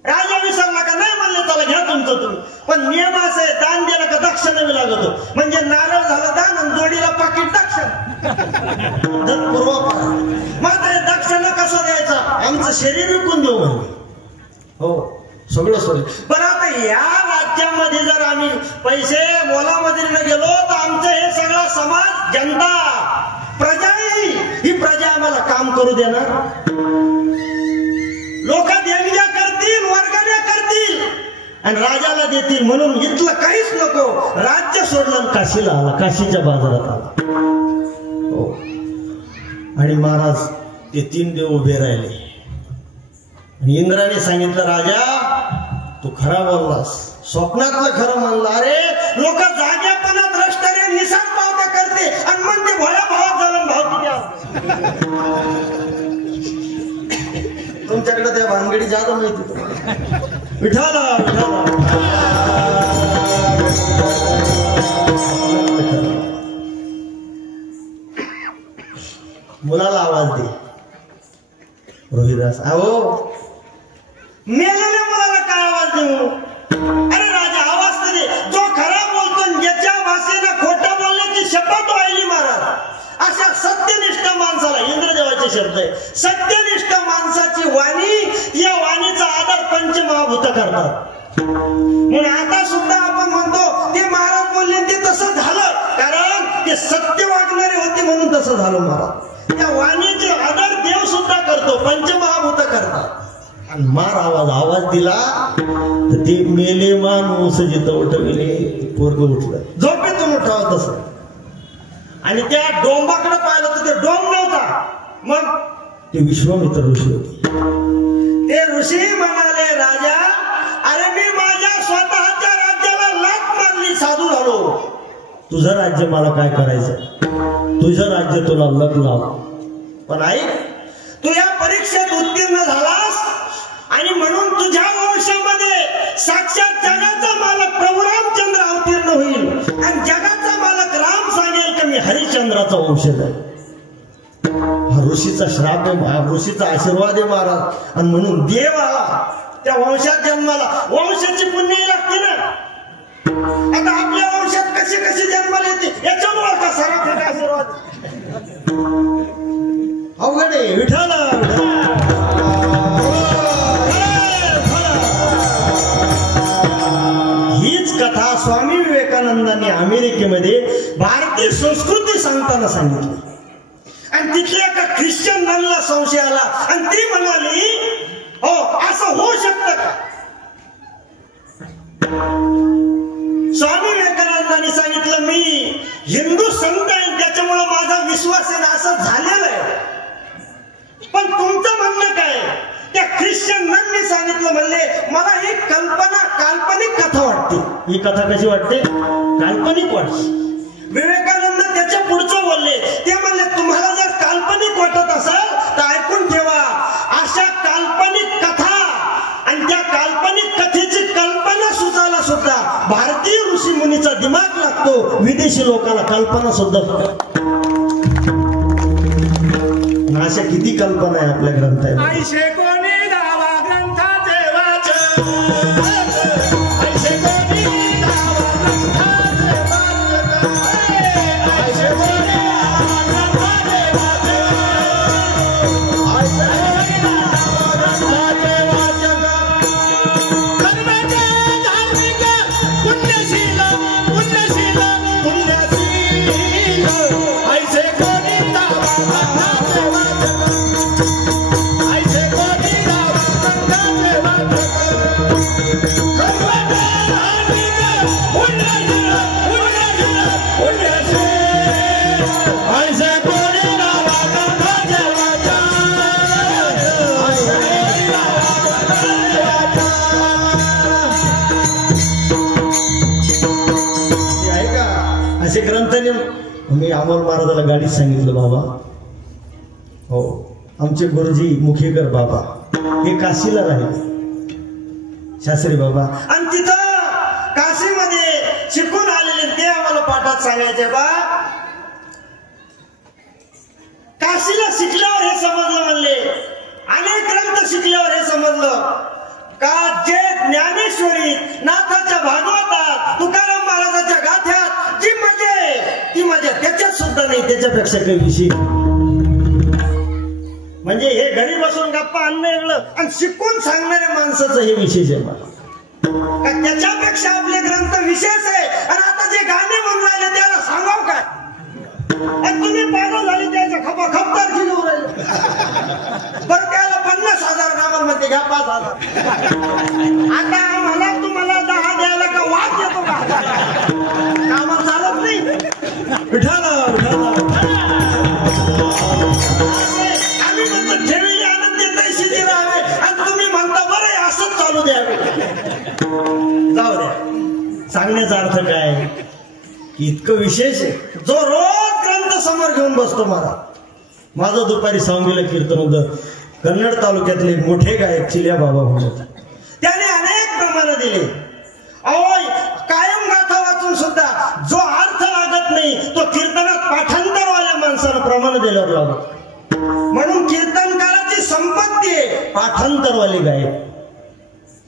राजा विसरला का? नाही म्हणले त्याला घ्या तुमचं तुम्ही. पण नियम असा आहे, दान दिलं का दक्षिणा लागतो. म्हणजे नारळ झालं दान आणि जोडीला पाकिट दक्षिणा. मग दक्षिणा कसं द्यायचं? आमचं शरीर विकून देऊ म्हणजे. हो, सगळं सोय. पण आता या राज्यामध्ये जर आम्ही पैसे मोलामध्ये गेलो तर आमचं हे सगळा समाज, जनता, प्रजा, ही प्रजा आम्हाला काम करू देणार? लोक देणग्या करतील, वर्गण्या करतील आणि राजाला देतील. म्हणून इथलं काहीच नको, राज्य सोडलं काशीला आला, काशीच्या बाजारात आला. हो. आणि महाराज ते 3 देव उभे राहिले. आणि इंद्राने सांगितलं राजा तू खरा बोललास, स्वप्नातलं खरं म्हणलं. अरे लोक जाग्यापणात रस्त्याने निसाद पावत्या करते आणि मग ते भोळ्या भावात झालं. भाव किती तुमच्याकडे त्या भानगडी जादा माहिती तुम्हाला. विठाला मुलाला आवाज दे. रोहिदास अहो मेलेल्या मुलाला काय आवाज देऊ? अरे राजा आवाज तरी जो खरा बोलतो, ज्याच्या भाषेनं खोटं बोलण्याची शपथ व्हायली महाराज. अशा सत्यनिष्ठ माणसाला, इंद्रदेवाचे शब्द आहे, सत्यनिष्ठ माणसाची वाणी, या वाणीचा आदर पंचमहाभूत करतात. म्हणून आता सुद्धा आपण म्हणतो ते महाराज बोलले ते तसं झालं, कारण ते सत्य वागणारे होते म्हणून तसं झालं महाराज. त्या वाणीचे आदर देव सुद्धा करतो, पंचमहाभूत करतात. आणि मार आवाज दिला तर ते मेले माणूस जिथं उठविले पोरग उठलं, झोपेतून उठावं तसं. आणि त्या डोंबाकडे पाहिलं तर ते डोंब नव्हता, मग ते विश्वामित्र ऋषी होते. ते ऋषी म्हणाले राजा अरे मी माझ्या स्वतःच्या राज्याला लाथ मारली, साधू झालो. तुझं राज्य मला काय करायचं? तुझं राज्य तुला लग लाव. पण ऐक, तू या परीक्षेत उत्तीर्ण झालास आणि म्हणून तुझ्या वंशामध्ये साक्षात जगाचा मालक प्रभू रामचंद्र अवतीर्ण होईल आणि जगाचा मालक राम सांगेल की मी हरिश्चंद्राचा वंशज आहे. हा ऋषीचा श्राप आहे, ऋषीचा आशीर्वाद आहे महाराज. आणि म्हणून देव आला त्या वंशात जन्माला. वंशाची पुण्य लागते ना. आता आपल्या वंशात कशी कशी जन्माला येते याच्यावर सरा थेट आशीर्वाद अवघड आहे. विठ्ठल हीच कथा स्वामी विवेकानंदांनी अमेरिकेमध्ये भारतीय संस्कृती सांगताना सांगितली. आणि तिथल्या एका ख्रिश्चन ननला संशय आला आणि ती म्हणाली, हो असं होऊ शकतं का? स्वामी विवेकानंदांनी सांगितलं, मी हिंदू संत आहे त्याच्यामुळे माझा विश्वास आहे ना, असं झालेलं आहे. पण तुमचं म्हणणं काय? त्या ख्रिश्चन नननी सांगितलं, म्हणले मला ही कल्पना काल्पनिक कथा वाटते. ही कथा कशी वाटते? काल्पनिक वाटते. विवेकानंद त्याच्या पुढचं बोलले, ते म्हणले तुम्हाला जर काल्पनिक वाटत असेल तर ऐकून ठेवा, अशा काल्पनिक कथा आणि त्या काल्पनिक कथेची कल्पना सुचायला सुद्धा भारतीय ऋषी मुनीचा दिमाग लागतो, विदेशी लोकांना कल्पना सुद्धा. अशा किती कल्पना आहे आपल्या ग्रंथात. ऐशे कोणी दावा ग्रंथाचे वाचन, ऐशे कोणी दावा ग्रंथाचे वाचन, ऐशे कोणी दावा ग्रंथाचे वाचन, ऐशे ग्रंथाचे वाचन. कर्माचे धार्मिक पुण्यशील पुण्यशील पुण्यशील, ऐशे कोणी दावा ग्रंथाचे वाचन, ऐशे कोणी दावा ग्रंथाचे वाचन. कर्माचे धार्मिक पुण्यशील पुण्यशील पुण्यशील, ऐशे कोणी दावा ग्रंथाचे वाचन, ऐशे कोणी दावा ग्रंथाचे वाचन. आहे का असे ग्रंथाने. मी अमोल महाराजाला गाडीत सांगितलं, बाबा हो आमचे गुरुजी मुखेकर बाबा हे काशीला राहिले, शास्त्री बाबा, आणि तिथं काशीमध्ये शिकून आलेले ते आम्हाला पाठात सांगायचे. बा काशीला शिकल्यावर हे समजलं, म्हणले अनेक ग्रंथ शिकल्यावर हे समजलं का जे ज्ञानेश्वरी नाथाच्या भागवतात तुकाराम महाराजाच्या गाथ्यात जी मजा आहे ती मजा त्याच्यात सुद्धा नाही, त्याच्यापेक्षा काही विषय. म्हणजे हे घरी बसून गप्पा आणणं वेगळं आणि शिकून सांगणाऱ्या माणसाचं हे विशेष आहे. मला त्याच्यापेक्षा आपले ग्रंथ विशेष आहे. आणि आता जे गाणे म्हणून राहिले त्याला सांगाव काय? आणि तुम्ही पागल झाली त्याच्या खपा खपदार घेऊन राहिले. बरं त्याला 50,000 नावांमध्ये घ्या, 5,000. आता मला तुम्हाला 10 द्यायला का वाद येतो का? कामाला चालत नाही. विठाला आम्ही म्हणतो ठेवीला आनंद देतायशी ते राहावे आणि तुम्ही म्हणता बरं असंच चालू द्यावे. जाऊ द्या. सांगण्याचा अर्थ काय की इतकं विशेष आहे. जो रोज ग्रंथ समोर घेऊन बसतो माझं दुपारी सांगलीला कीर्तन होतं. कन्नड तालुक्यातले मोठे गायक चिल्या बाबा होते, त्याने अनेक प्रमाण दिले. अहो कायम गाथा वाचून सुद्धा जो अर्थ लागत नाही तो कीर्तनात पाठांतरवाल्या माणसाला प्रमाण दिल्यावर लागत. म्हणून कीर्तनकाराची संपत्ती आहे पाठांतरवाले गायक.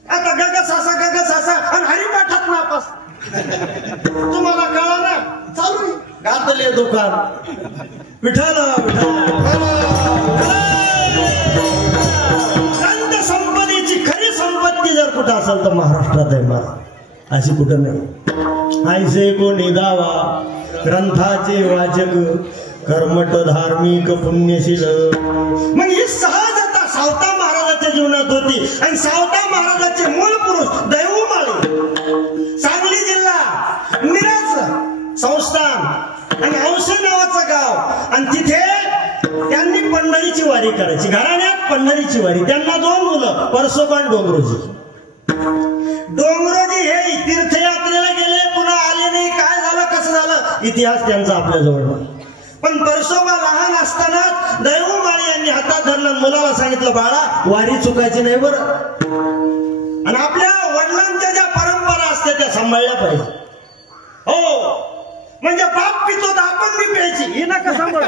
आता गग सासा आणि हरिपाठात नापास. तुम्हाला कळा ना, चालू गातले दुकान. विठाला ग्रंथ संपदेची खरी संपत्ती जर कुठं असेल तर महाराष्ट्रात आहे. मला अशी कुठं नाही. ऐसे कोणी दावा ग्रंथाचे वाचक कर्मठ धार्मिक पुण्यशील. मग ही सहजता सावता महाराजाच्या जीवनात होती. आणि सावता महाराजाचे मूळ पुरुष दैवमाळे, सांगली जिल्हा, मिरज संस्थान आणि औषध नावाचं गाव. आणि तिथे त्यांनी पंढरीची वारी करायची, घराण्यात पंढरीची वारी. त्यांना 2 मुलं, परशोबा डोंगरोजी. डोंगरोजी हे तीर्थयात्रेला गेले, पुन्हा आले नाही. काय झालं कसं झालं इतिहास त्यांचा आपल्या जवळ नाही. पण परशोबा लहान असताना दैवमाळी यांनी हातात धरलं, मुलाला सांगितलं बाळा वारी चुकायची नाही बरं. आणि आपल्या वडिलांच्या ज्या परंपरा असतात त्या सांभाळल्या पाहिजे. हो म्हणजे बाप पितो तर आपण बी प्यायची, ही नका सांभाळ.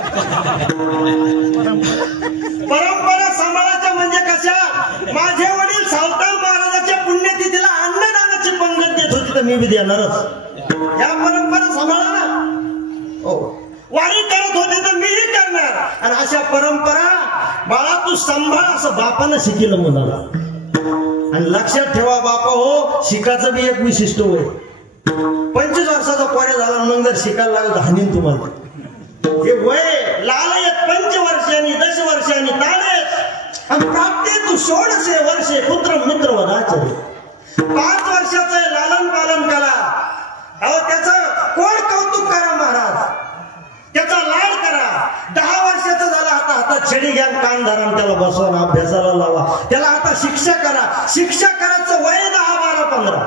परंपरा सांभाळायच्या म्हणजे कशा? माझे वडील सावता महाराजाच्या पुण्यतिथीला अन्नदानाची पंगत देत होती तर मी बी देणारच. या परंपरा सांभाळा ना. हो आणि अशा परंपरा बाळा तू सांभाळ असं बापानं शिकलं मुलाला. आणि लक्षात ठेवा बापा हो, शिकायचं बी एक विशिष्ट वय. 25 वर्षाचा पोऱ्या झाला मग जर शिकायला लागलं तर हानीन तुम्हाला. हे वय लालयत 5 वर्षांनी 10 वर्षांनी ताळेत आणि प्राप्ते तू 16 वर्षे पुत्र मित्र वदाचरे. 5 वर्षाचं लालन पालन करा. अहो त्याचं कोण कौतुक करा महाराज, त्याचा लाड करा. 10 वर्षाचा झाला आता हातात छडी घ्या, कान धरा, त्याला बसवा, अभ्यासाला लावा, त्याला आता शिक्षा करा. शिक्षा करायचं वय 10, 12, 15.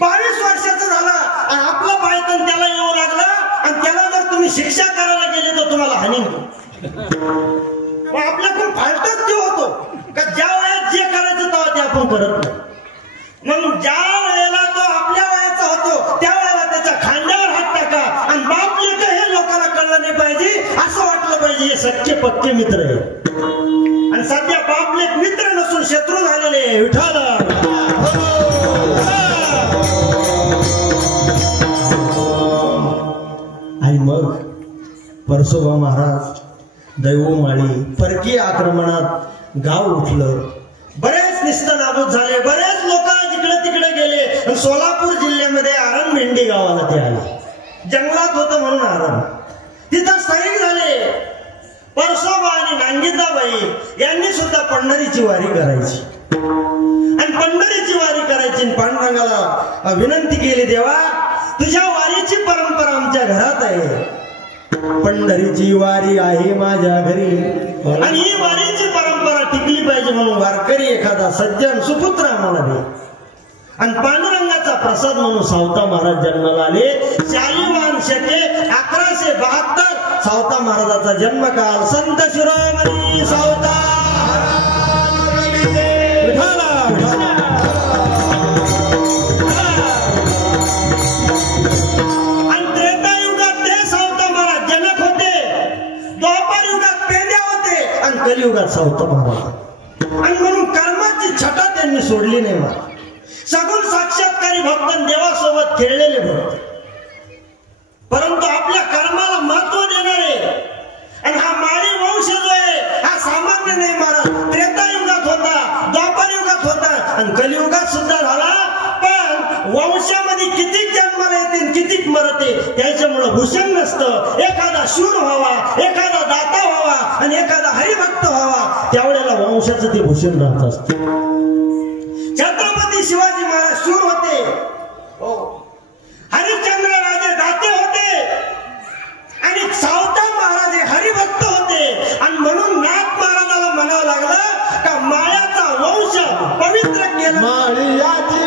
22 वर्षाचा झाला आणि आपलं पायतन त्याला येऊ लागलं आणि त्याला जर तुम्ही शिक्षा करायला गेले तर तुम्हाला हानी. आपल्याकडून फालतच ते होतो का ज्या वयात जे करायचं तेव्हा ते आपण करत नाही. मग ज्या वेळेला तो आपल्या वयाचा होतो त्या वेळेला त्याच्या खांद्यावर हात टाका आणि बाप लेक हे लोकांना कळलं नाही पाहिजे, असं वाटलं पाहिजे हे सच्चे पक्के मित्र आहे. आणि सध्या बाप लेक मित्र नसून शत्रू झालेले. विठाल आणि मग परशुराम महाराज दैवमाळी परकीय आक्रमणात गाव उठलं. बरेच निस्तनाबूत झाले, बरेच लोक जिकडे तिकडे गेले. सोलापूर जिल्ह्यामध्ये आरण भेंडी गावाला ते आले. जंगलात होतं म्हणून आरण. तिथं स्थायिक झाले. परशोबा आणि नांगिताबाई यांनी सुद्धा पंढरीची वारी करायची आणि पंढरीची वारी करायची. पांडुरंगाला विनंती केली, देवा तुझ्या वारीची परंपरा आमच्या घरात आहे. पंढरीची वारी आहे माझ्या घरी आणि ही वारीची परंपरा टिकली पाहिजे म्हणून वारकरी एखादा सज्जन सुपुत्र आम्हाला दे. आणि पांडुरंगाचा प्रसाद म्हणून सावता महाराज जन्माला आले. शालिवान शके 1172 सावता महाराजाचा जन्मकाल. संत शिरोमणी सावता कलियुगात सावता महाराज. आणि म्हणून कर्माची छटा त्यांनी सोडली नाही. मला सगुण साक्षात्कारी भक्त देवासोबत खेळलेले भक्त, परंतु आपल्या कर्माला महत्व देणारे. आणि हा माळी वंश जो आहे हा सामान्य नाही महाराज. त्रेतायुगात होता, द्वापार युगात होता आणि कलियुगात सुद्धा झाला. पण वंशामध्ये किती जन्माला येते किती मरते त्याच्यामुळे भूषण नसतं. एखादा शूर व्हावा, एखादा दाता व्हावा आणि एखादा हरिभक्त व्हावा, त्यावेळेला वंशाचं ते भूषण राहत असतं. छत्रपती शिवाजी महाराज शूर होते, हरिश्चंद्र राजे दाते होते आणि सावता महाराज हरिभक्त होते. आणि म्हणून नाथ महाराजाला म्हणावं लागलं का मायाचा वंश पवित्र केला. माळियाची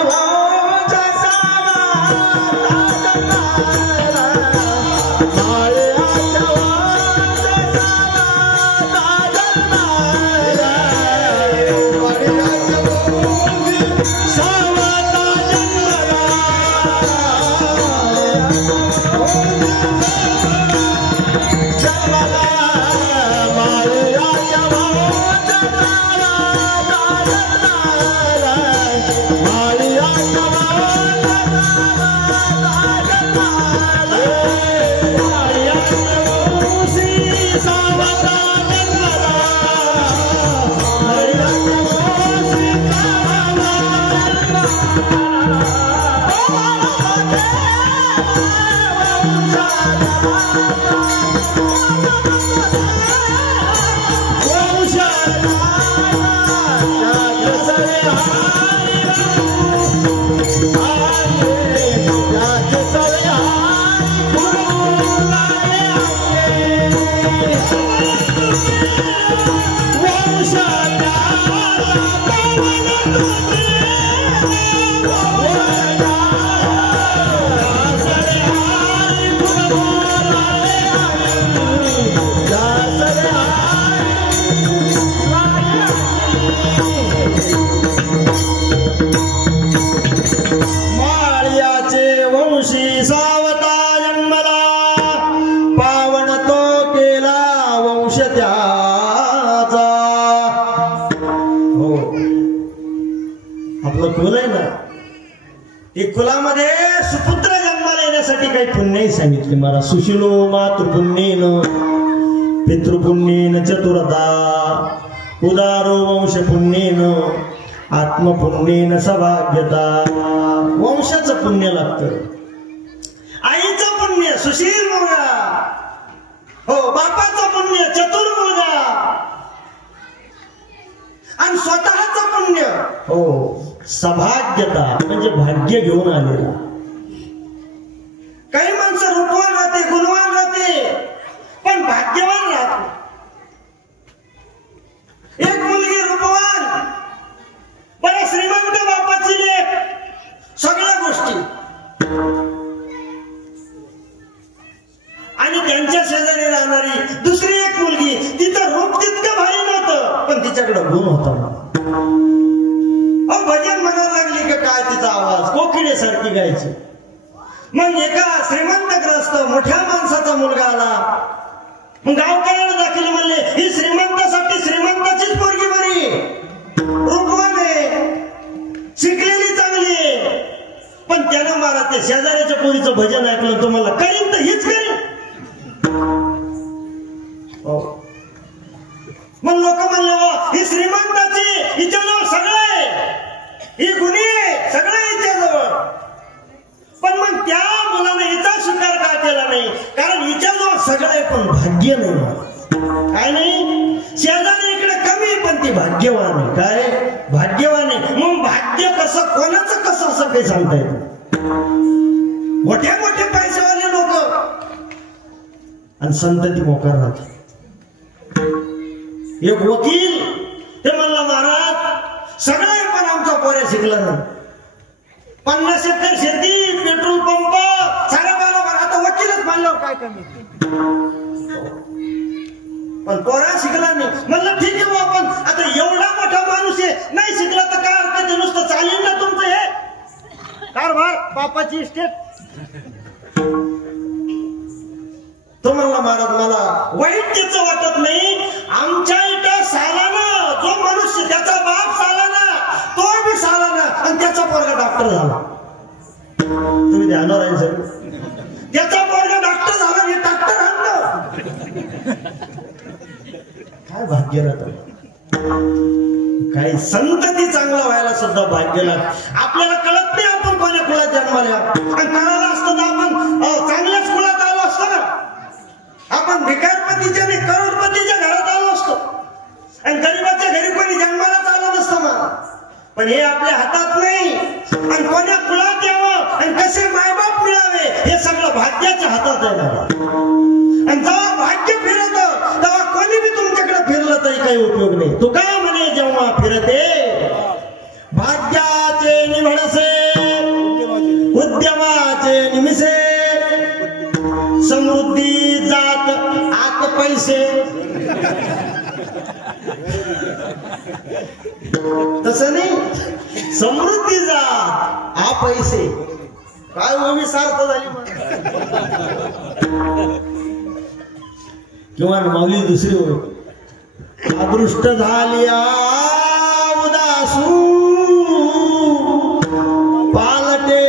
कुलामध्ये सुपुत्र जन्माला येण्यासाठी काही पुण्यही सांगितले मला. सुशिलो मातृ पुण्येन पितृपुण्येन चतुरता उदारो वंश पुण्येन आत्मपुण्येन सौभाग्यता. वंशाचं पुण्य लागतं, आईचं पुण्य सुशील मुलगा, हो बापाचं पुण्य चतुर मुलगा, आणि स्वतःचं पुण्य हो सौभाग्यता म्हणजे भाग्य घेऊन आलेला. काही माणसं रूपवान राहते, गुणवान राहते, पण भाग्यवान राहते. एक मुलगी रूपवान, बरं श्रीमंत बापाची लेक, सगळ्या गोष्टी, आणि त्यांच्या शेजारी राहणारी दुसरी एक मुलगी, तिचं रूप तितकं भारी नव्हतं पण तिच्याकडे गुण होता. भजन म्हणायला लागली का काय, तिचा आवाज कोकिळेसारखी गायची. मग एका श्रीमंत ग्रस्त मोठ्या माणसाचा मुलगा आला, मग गावकऱ्याला दाखल म्हणले ही श्रीमंतासाठी श्रीमंताचीच पोरगी बरी, रूपवान आहे, शिकलेली चांगली आहे. पण त्यानं मला ते शेजाऱ्याच्या पोरीचं भजन ऐकलं, तुम्हाला करीन तर हीच करीन. मग लोक म्हणले ही श्रीमंताची, हिच्याजवळ सगळं आहे, ही गुणी आहे, सगळं हिच्याजवळ. पण मग त्या मुलाने हिचा स्वीकार का केला नाही, कारण हिच्याजवळ सगळं आहे पण भाग्य नाही. काय नाही, शेजारी इकडे कमी पण ती भाग्यवान आहे. काय भाग्यवान आहे. मग भाग्य कसं, कोणाचं कसं असं काही सांगता येत. मोठ्या मोठे पैसेवाले लोक आणि संतती मोकार राहते. एक वकील ते म्हणला महाराज सगळं आहे पण आमचा पोऱ्या शिकला नाही, 50 एकर शेती, पेट्रोल पंप, सारा बरोबर. आता वकीलच म्हणल्यावर काय कमी, पण पोरा शिकला नाही. म्हणलं ठीक आहे आपण, आता एवढा मोठा माणूस आहे, नाही शिकला तर काय हरकत आहे, नुसतं चालेल ना तुमचं हे कारभार, बापाची इस्टेट. तो म्हणला महाराज मला वाईट त्याचं वाटत नाही, आमच्या इथं सालाना जो मनुष्य त्याचा बाप सालाना, तो बी सालाना, आणि त्याचा पोरगा डॉक्टर झाला. तुम्ही ध्यानावर आहे सर, त्याचा पोरगा डॉक्टर झाला, हे डॉक्टर आणलं. काय भाग्य राहतं. काही संतती चांगला व्हायला सुद्धा भाग्य लागतं. आपल्याला कळत नाही आपण कोण्या कुळात जन्माला, आणि कळालं असतं तर आपण चांगल्याच कुळात आलो असतो ना. आपण भिकारपतीच्या नाही करोडपतीच्या घरात आलो असतो, आणि गरीबाच्या घरी कोणी जन्मालाच आलो नसतं. मला पण हे आपल्या हातात नाही. आणि कोण्या कुळात यावं आणि कसे मायबाप मिळावे हे सगळं भाग्याच्या हातात आहे मला. आणि जेव्हा भाग्य फिरत तेव्हा कोणी बी तुमच्याकडे फिरलं तरी काही उपयोग नाही. तू काय म्हणे जेव्हा फिरते भाग्याचे निवडसे उद्यमाचे निमिसे, समृद्धी जात आत पैसे. तसं नाही, समृद्धी जात आ पैसे. काय उभी सार्थ झाली. किंवा माऊली दुसरी होय, अदृष्ट झालिया उदासू पालटे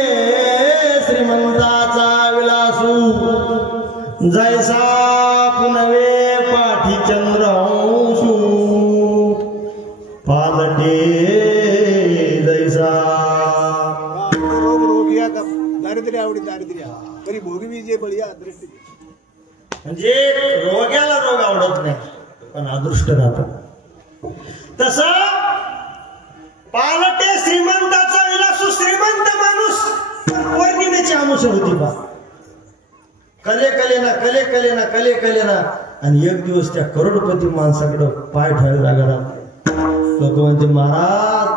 श्रीमंताचा विलासू, जैसा पुनवे पाठी चंद्रहंसू पालटे जैसा. दारिद्र्य आवडी दारिद्र्य तरी भोगवी जे बळीया दृष्टी. म्हणजे रोग्याला रोग आवडत नाही पण अदृष्ट राहतो. तसं पालटे श्रीमंताचा विलासू, श्रीमंत माणूस पौर्णिमेची आमुष होती बा. कले कले ना आणि एक दिवस त्या करोडपती माणसाकडे पाय ठेवायला जागा राहते. लोक म्हणते महाराज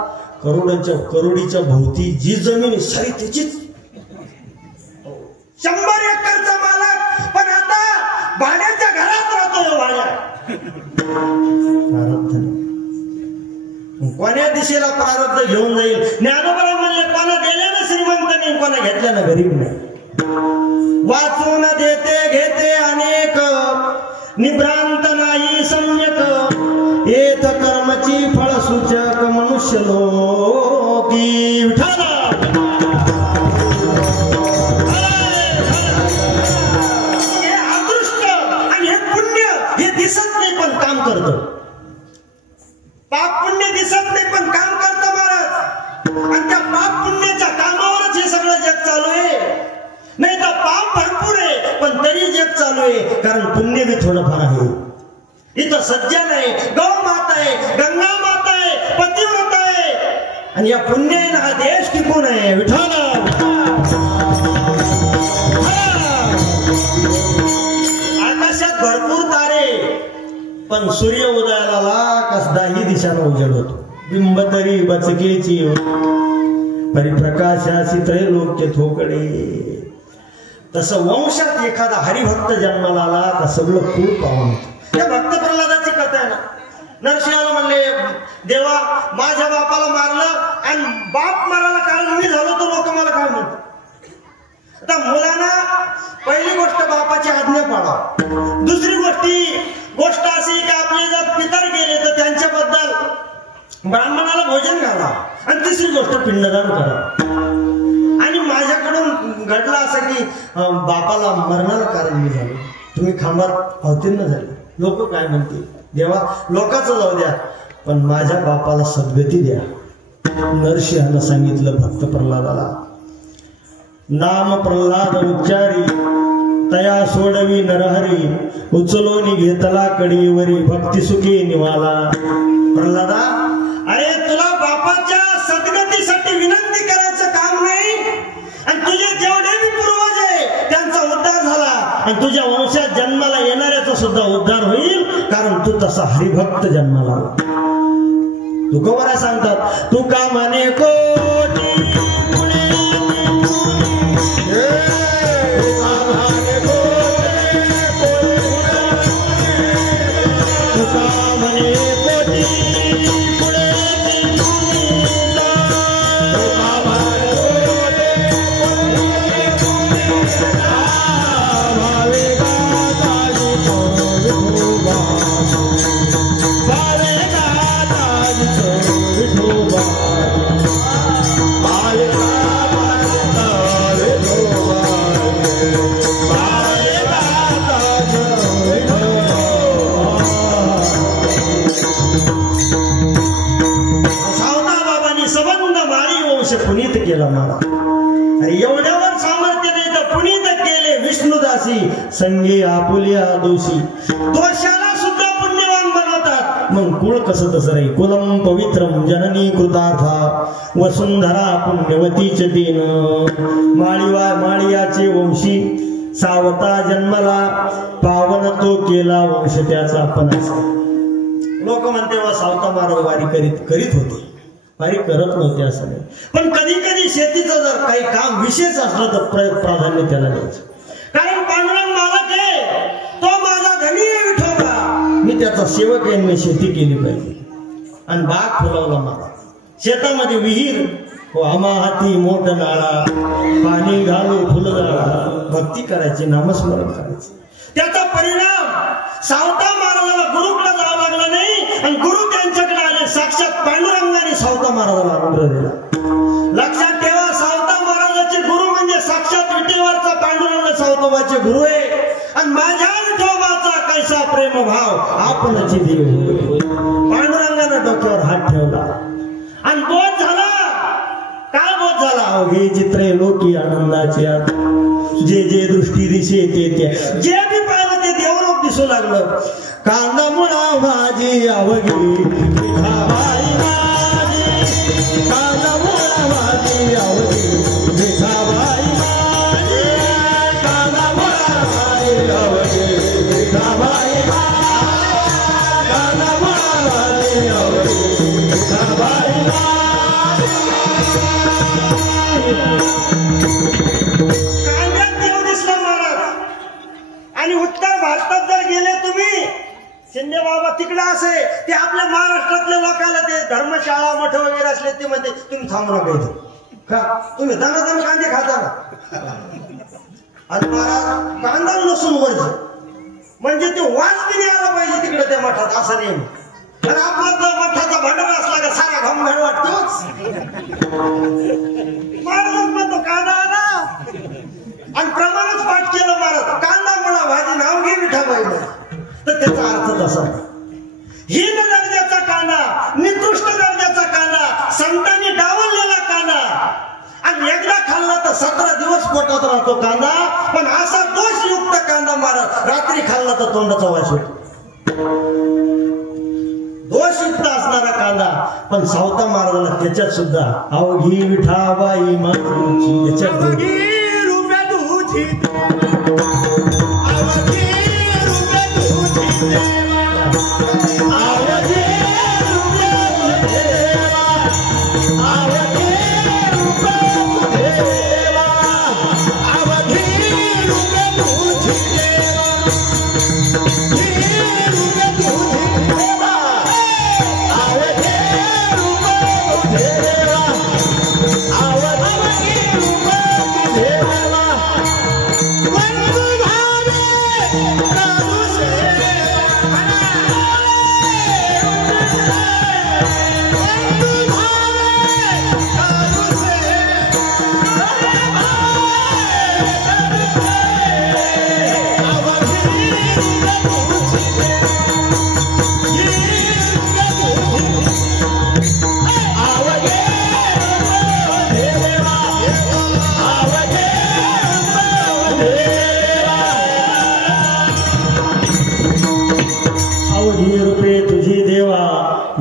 करोडीच्या भोवती जी जमीन सारी त्याचीच, 100 एकरचा मालक, पण आता भाड्याच्या घरात राहतो. भाड्या कोण्या दिशेला प्रारब्ध घेऊन जाईल. ज्ञानोबा म्हणले कोणा गेल्यानं श्रीमंत नाही, कोणा घेतल्यानं गरीब नाही. वाचून देते घेते अनेक, निभ्रांत नाही सम्यक, येत कर्मची फळ सूचक मनुष्य लोकी. विठाला हे अदृष्ट आणि हे पुण्य हे दिसत काम करतो. पाप पुण्य दिसत नाही पण काम करतो महाराज. आणि त्या पाप पुण्याच्या कामावरच हे सगळं जग चालू आहे. नाही तर पाप भरपूर आहे पण तरी जग चालू आहे, कारण पुण्य बी थोडंफार आहे. इथं सज्जन आहे, गौ माता आहे, गंगा माता आहे, पतिव्रता आहे, आणि या पुण्याने हा देश टिकून आहे. विठ्ठल आकाशात भरपूर तारे पण सूर्य उदयाला कसदाही दिशानं उजेड होतो. बिंब तरी बचकेची परिप्रकाशासी त्रैलोक्य थोकडे. तसं वंशात एखादा हरिभक्त जन्माला आला तर सगळं कुळ पाहून. त्या भक्त प्रल्हादाची कथा आहे ना. नरसिंहाला म्हणले देवा माझ्या बापाला मारलं आणि बाप मारायला कारण मी झालो तर लोक मला काय म्हणतात. आता मुलांना पहिली गोष्ट बापाची आज्ञा पाळा. दुसरी गोष्ट अशी की आपले जर पितर गेले तर त्यांच्याबद्दल ब्राह्मणाला भोजन घाला. आणि तिसरी गोष्ट पिंडदान करा. आणि माझ्याकडून घडलं असं की बापाला मरणाला कारण मी झालो, तुम्ही खांबात अवतीर्ण झाले, लोक काय म्हणतील. देवा लोकांचं जाऊ द्या पण माझ्या बापाला सद्गती द्या. नरसिंहानं सांगितलं भक्त प्रल्हादाला, नाम प्रल्हाद उच्चारी तया सोडवी नरहरी, उचलोनी घेतला कडीवरी भक्ती सुखी निवाला. प्रल्हादा अरे तुला बापाच्या सद्गतीसाठी विनंती करायचं काम नाही, आणि तुझे जेवढे मी पूर्वज आहे त्यांचा उद्धार झाला, आणि तुझ्या वंशात जन्माला येणाऱ्याचा सुद्धा उद्धार होईल, कारण तू तसा हरिभक्त जन्माला आला. तुकोबारा सांगतात तू का म्हणे कोटी पुनीत केला मला. अरे एवढ्यावर सामर्थ्य नाही तर पुनीत केले विष्णुदासी संगे आपुल्या दोषी. दोषाला सुद्धा पुण्यवान बनवतात. मग कुळ कसं तसं रे. कुलम पवित्रम जननी कृतार्था वसुंधरा पुण्यवतीच दिन. माळियाचे वंशी सावता जन्मला पावन तो केला वंश त्याचा पणाचा. लोक म्हणते वा सावता महाराज वारी करीत होते, वारी करत नव्हते असं नाही. पण कधी कधी शेतीचं जर काही काम विशेष असलं तर प्राधान्य त्याला द्यायचं. कारण पांडुरंग मालक आहे, तो माझा धनी आहे विठोबा, मी त्याचा सेवक आहे, मी शेती केली पाहिजे. आणि बाग फुलवला मला, शेतामध्ये विहीर आम्हा हाती मोठ नाळा, पाणी घालू फुलझाडा, भक्ती करायची, नामस्मरण करायचे. त्याचा परिणाम सावता महाराजाला गुरुकडे जावं लागलं नाही, आणि गुरु त्यांच्याकडे आले. साक्षात पांडुरंगाने सावता महाराजाला अनुग्रह दिला. लक्षात ठेवा, सावता महाराजाचे गुरु म्हणजे साक्षात विठोबाचा पांडुरंग सावतोबाचे गुरु आहे. आणि माझ्या विठोबाचा कैसा प्रेम भाव आपणची देव. पांडुरंगाने डोक्यावर हात ठेवला आणि बोध झाला. काय बोध झाला? अवघे चित्रे लोकी आनंदाचे जे जे दृष्टी दिसे ते जे बी पाहिलं ते देवरूप दिसू लागलं. कांदा मुळा भाजी अवघी मिठाबाई माझी, कांदा मुळा भाजी अवघी मिठाबाई माझी, कांदा मुळा भाजी अवघी मिठाबाई माझी, कांदा मुळा भाजी अवघी मिठाबाई माझी. कांद्यात देव दिसला महाराज. आणि उत्तर भारतात जर गेले तुम्ही, शिंदे बाबा तिकडे असे, ते आपल्या महाराष्ट्रातल्या लोकांना ते धर्मशाळा मठ वगैरे असले ते म्हणते तुम्ही थांबू नका इथं, का तुम्ही दणादण कांदे खाता ना. आणि महाराज कांदा लसूण वरच म्हणजे ते वास बी नाही आला पाहिजे तिकडे त्या मठात, असं नेहमी. आणि आपला तर मठाचा भंडारा असला का सारा घमघड वाटतोच. महाराज म्हणतो कांदा आला, आणि प्रमाणच पाठ केलं महाराज, कांदा मुळा भाजी नाव घे मिठाबाई. तर त्याचा अर्थ तसा पोटात राहतो कांदा, पण असा दोषयुक्त कांदा मारा रात्री खाल्ला तर तोंडाचा वास होतो. दोषयुक्त असणारा कांदा, पण सावता महाराजांना त्याच्यात सुद्धा अवघी विठाबाई माझी त्याच्यात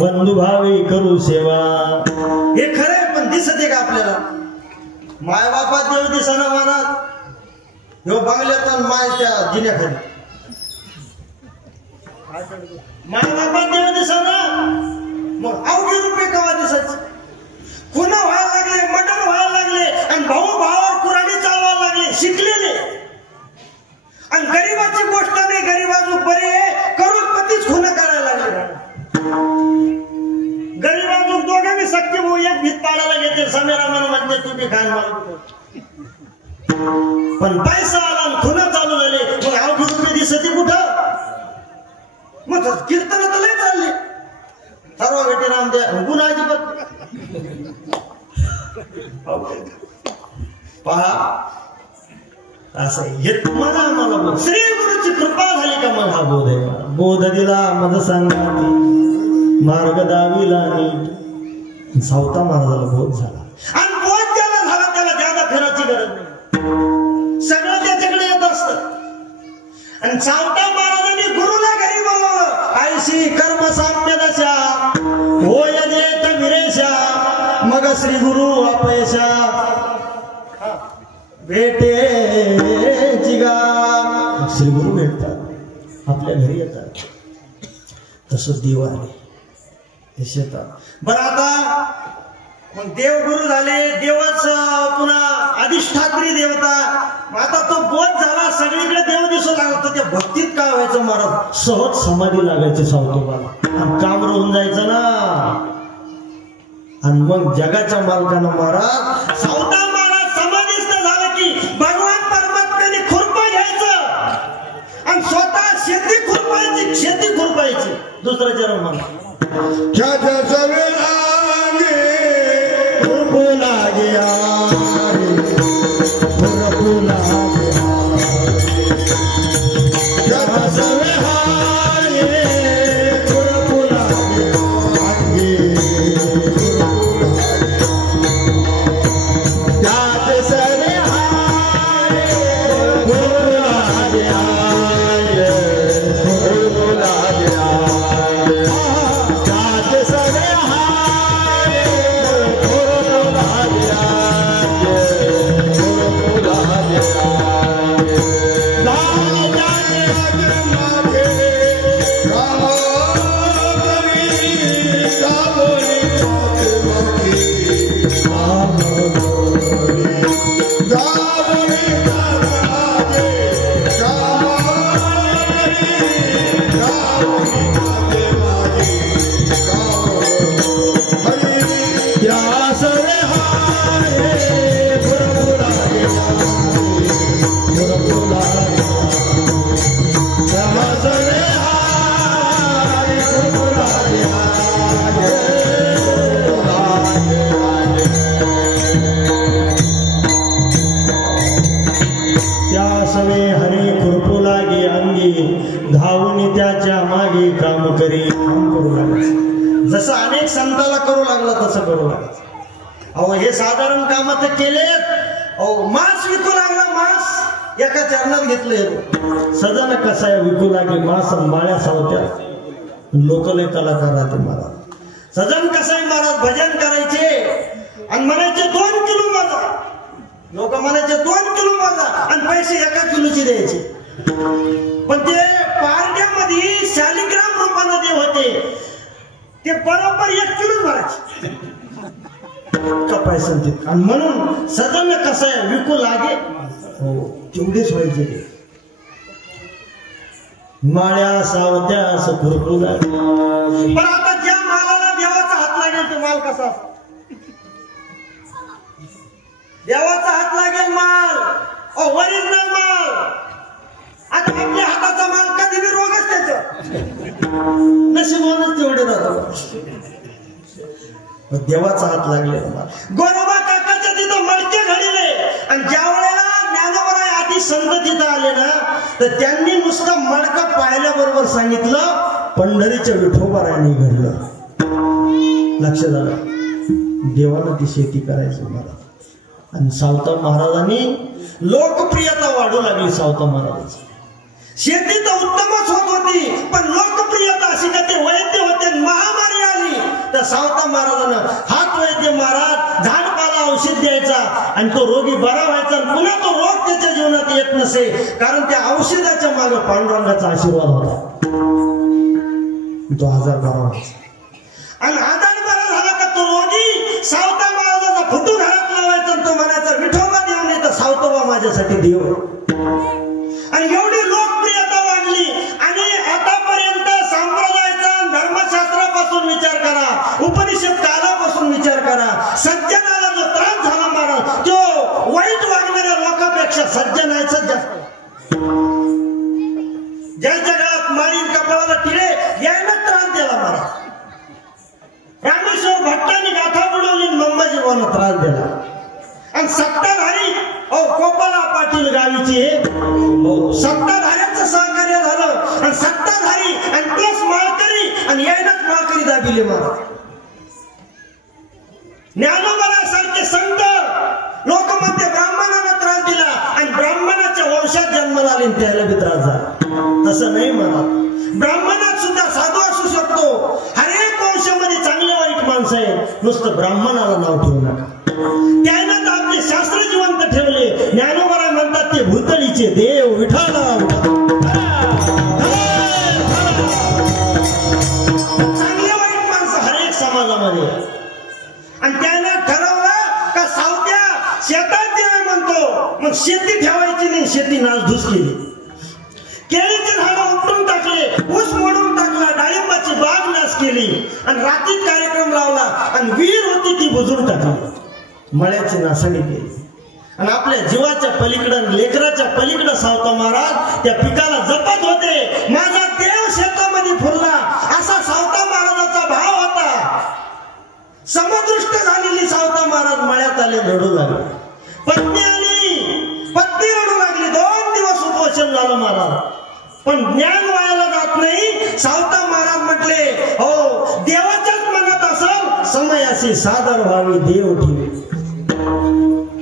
बंधुभावी करू सेवा. हे खरंय, पण दिसते का आपल्याला? माय बापा देव दिसाना मनात ह्यो बंगल्यात मायच्या जिन्याखाली माय बापा देव दिसाना, मग अवघे रुपये कवा दिसायचे? खुना व्हायला लागले, मर्डर व्हायला लागले, आणि भाऊ भावावर कुऱ्हाडी चालवायला लागले शिकलेले. आणि गरीबाची गोष्ट नाही, गरीबाजू बरे करोडपतीच खुना करायला लागले. गरीबाजूक दोघे मी सख्य भाऊ एक भीत पाडायला घेते, समेरा मन म्हणते तुम्ही खान माल. पण पैसा आला, खुना चालू झाले, मग अवघी रुपये दिसते कुठं? मग कीर्तन तर लय चालले, सर्व भेटे राम द्या गुन्हा अजिबात. पहा असं हे तुम्हाला आम्हाला श्री गुरुची कृपा झाली का मग हा बोध आहे. बोध दिला मज सांगा मार्ग दाविला नीट. सावता महाराजाला बोध झाला, आणि बोध ज्याला झाला त्याला ज्यादा फिरायची गरज नाही, सगळं त्याच्याकडे येत असत. आणि सावता महाराजांनी गुरुला घरी बोलवलं. आयशी कर्म साम्य दशा होय देत विरेशा, मग श्री गुरु अपयशा भेटे जिगा. श्री गुरु भेटतात, आपल्या घरी येतात. तसं देव आले शेतात. बरं आता मग देव गुरु झाले, देवच पुन्हा अधिष्ठात्री देवता. आता तो बोध झाला, सगळीकडे देव दिसू लागला. त्या भक्तीत काय व्हायचं महाराज? सहज समाधी लागायची सावतोबाला, आणि काम राहून जायचं ना. आणि मग जगाच्या मालकानं महाराज सावता महाराज समाधीस्थ झालं की भगवान परमात्म्याने खुरपा घ्यायचं, आणि स्वतः शेती खुरपायची, शेती खुरपायची. दुसरा जन्म म्हणा धावून त्याच्या मागे काम करी. काम करू लागायचं, जसं अनेक संताला करू लागला तसं करू लागायचं. अहो हे साधारण काम तर केले, मांस विकू लागला. मांस एका चरणात घेतले. सजन कसा विकू लागले मांस माळ्या सावत्या. लोक लय कलाकार राहते महाराज. सजन कसाई महाराज भजन करायचे आणि म्हणायचे 2 किलो माझा. लोक म्हणायचे 2 किलो माझा आणि पैसे 1 किलोचे द्यायचे. पण ते पारड्यामध्ये शालिग्राम रूपाने देव होते. ते बरोबर 1 किलो भरायचे का पैसा. आणि म्हणून सजन कसाय विकू लागे. तेवढेच व्हायचे ते. माळ्या सावत्या असं खुरखुर. पण आता ज्या मालाला देवाचा हात लागेल तो माल कसा. देवाचा हात लागेल माल ओरिजिनल माल. आता आपल्या हाताचा माल कधी बी रोगच त्याचं नशिबानच तेवढे राहतो. देवाचा हात लागले माल. गोरोबा काकाच्या तिथं मडके घडले आणि ज्या वेळेला ज्ञानोबा आधी संत तिथं आले ना तर त्यांनी नुसतं मडकं पाहिल्याबरोबर सांगितलं पंढरीच्या विठोबारायांनी घडलं. लक्ष झालं. देवानं ती शेती करायची मला. आणि सावता महाराजांनी लोकप्रियता वाढू लागली. सावता महाराजांची शेती तर उत्तमच होत होती पण लोकप्रियता अशी का ते वैद्य होते. महामारी आली तर सावता महाराजांना हात वैद्य महाराज झाडपाला औषध द्यायचा आणि तो रोगी बरा व्हायचा. पुन्हा तो रोग त्याच्या जीवनात येत नसे कारण त्या औषधाच्या मागे पांडुरंगाचा आशीर्वाद होता. तो आजार बरा व्हायचा. आणि आजार बरा झाला का तो रोगी सावता महाराजाचा फोटो घरात लावायचा. तो म्हणायचा विठोबा देव नाही तर सावतोबा माझ्यासाठी देव. आणि एवढी लोकप्रियता वाढली. आणि आतापर्यंत संप्रदायाचा धर्मशास्त्रापासून विचार करा, उपनिषद कालापासून विचार करा. सज्जनाला जो त्रास झाला महाराज तो वाईट वागणाऱ्या लोकांपेक्षा सज्जनाचा जास्त. ज्यांच्या काळात माळी कपाळाला टिळे यायला त्रास दिला महाराज. रामेश्वर भट्टांनी गाथा बुडवली मंबाजीबाला त्रास दिला. आणि सत्ताधारी कोपाला पाटील गावीचे सत्ताधाऱ्यांचं सहकार्य झालं. आणि सत्ताधारी आणि प्लस माळकरी आणि यायलाच माळकरी दाबिले महाराज. ज्ञानोबासारखे संत लोक मध्ये ब्राह्मणाला त्रास दिला आणि ब्राह्मणाच्या वंशात जन्माला आले त्याला बी त्रास झाला. तसं नाही महाराज. ब्राह्मणात सुद्धा साधू असू शकतो. हर एक वंशामध्ये चांगले वाईट माणसं आहेत. नुसतं ब्राह्मणाला नाव ठेवू नका. त्यानं तर आपले शास्त्र जिवंत ठेवले. ज्ञानोबा म्हणतात ते भूतळीचे देव विठाला. चांगले वाईट माणसं हर एक समाजामध्ये. आणि त्यानं ठरवलं का सावत्या शेतात देव म्हणतो मग शेती ठेवायची नाही. शेती नासधूस केली. केळीचे झाडं उपटून टाकले, ऊस मोडून टाकला, डाळिंबाची बाग नाश केली आणि रात्रीत कार्यक्रम लावला आणि विहीर होती ती बुजून टाकली. मळ्याची नासाडी केली. आणि आपल्या जीवाच्या पलीकडं लेकराच्या पलीकडं सावता महाराज त्या पिकाला जपत होते. माझा देव शेतामध्ये फुलला असा सावता महाराजाचा भाव होता. समदृष्ट झालेली सावता महाराज मळ्यात आले, रडू लागले. पत्नी आली, पत्नी रडू लागली. 2 दिवस उपोषण झालं महाराज. पण ज्ञान वायाला जात नाही. सावता महाराज म्हटले हो देवाच्याच मनात असल समयाशी सादर व्हावी देव ठेवी.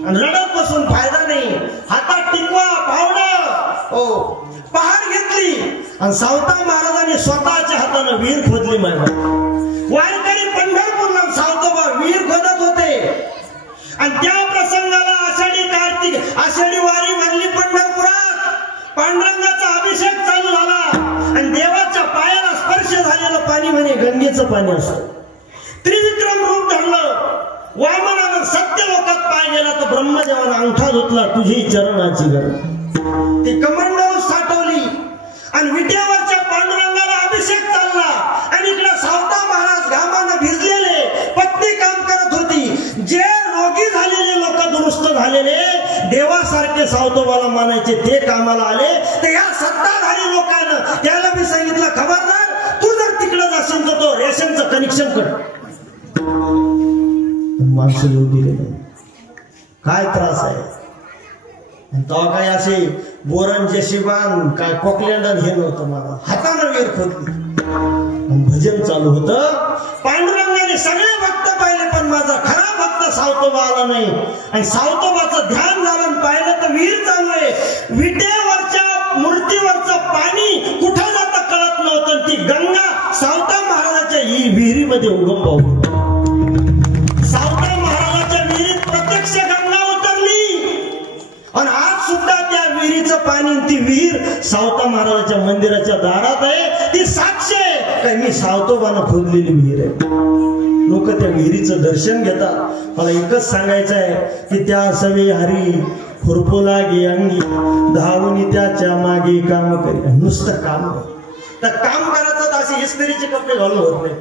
आणि रडत बसून फायदा नाही. हातात टिकवा पावडं पहार घेतली आणि सावता महाराजांनी स्वतःच्या हाताने विहीर खोदली. वारकरी पंढरपूरला सावतोबा विहीर खोदत होते. आणि त्या प्रसंगाला आषाढी कार्तिक आषाढी वारी भरली पंढरपुरात. पांडुरंगाचा अभिषेक चालू झाला आणि देवाच्या पायाला स्पर्श झालेलं पाणी म्हणे गंगेचं पाणी असतं. त्रिविक्रम रूप धरलं. वामनानं सत्य लोकात पाय गेला तर ब्रह्मदेवानं अंगठा धुतला तुझी चरणाची गरज. ती कमंडलू साठवली आणि विट्यावरच्या पांडुरंगाला अभिषेक चालला. आणि इकडे सावता महाराज घामानं भिजलेले, पत्नी काम करत होती. जे रोगी झालेले लोक दुरुस्त झालेले देवासारखे सावतोबाला मानायचे ते कामाला आले. तर या सत्ताधारी लोकांना त्याला मी सांगितलं खबरदार तू जर तिकडे जाशील तर तो रेशनचं कनेक्शन कर. माणसं येऊ दिले नाही. काय त्रास आहे. तेव्हा काय असे बोरन जशिबान काय कोकलँडन हे नव्हतं. मला हातानं वेर खोदली भजन चालू होतं. पांडुरंगाने सगळे भक्त पाहिले पण माझा खरा भक्त सावतो सावतोबा आला नाही. आणि सावतोबाचं ध्यान झालं पाहिलं तर विहीर चालू आहे. विटेवरच्या मूर्तीवरचं पाणी कुठं जातं कळत नव्हतं. ती गंगा सावता महाराजाच्या विहिरीमध्ये उगम पावली. सावता महाराजाच्या विहिरीत प्रत्यक्ष गंगा उतरली. आणि आज सुद्धा त्या विहिरीचं पाणी, ती विहीर सावता महाराजाच्या मंदिराच्या दारात आहे. ती साक्ष आहे काय मी सावतोबानं खोदलेली विहीर आहे. लोक त्या विहिरीचं दर्शन घेतात. मला एकच सांगायचं आहे की त्या सवे हरी खुरपोला गे अंगी धावून त्याच्या मागे काम करी. नुसतं काम तर काम करायचं तर असे इस्त्रीचे कपडे घालून होत नाही.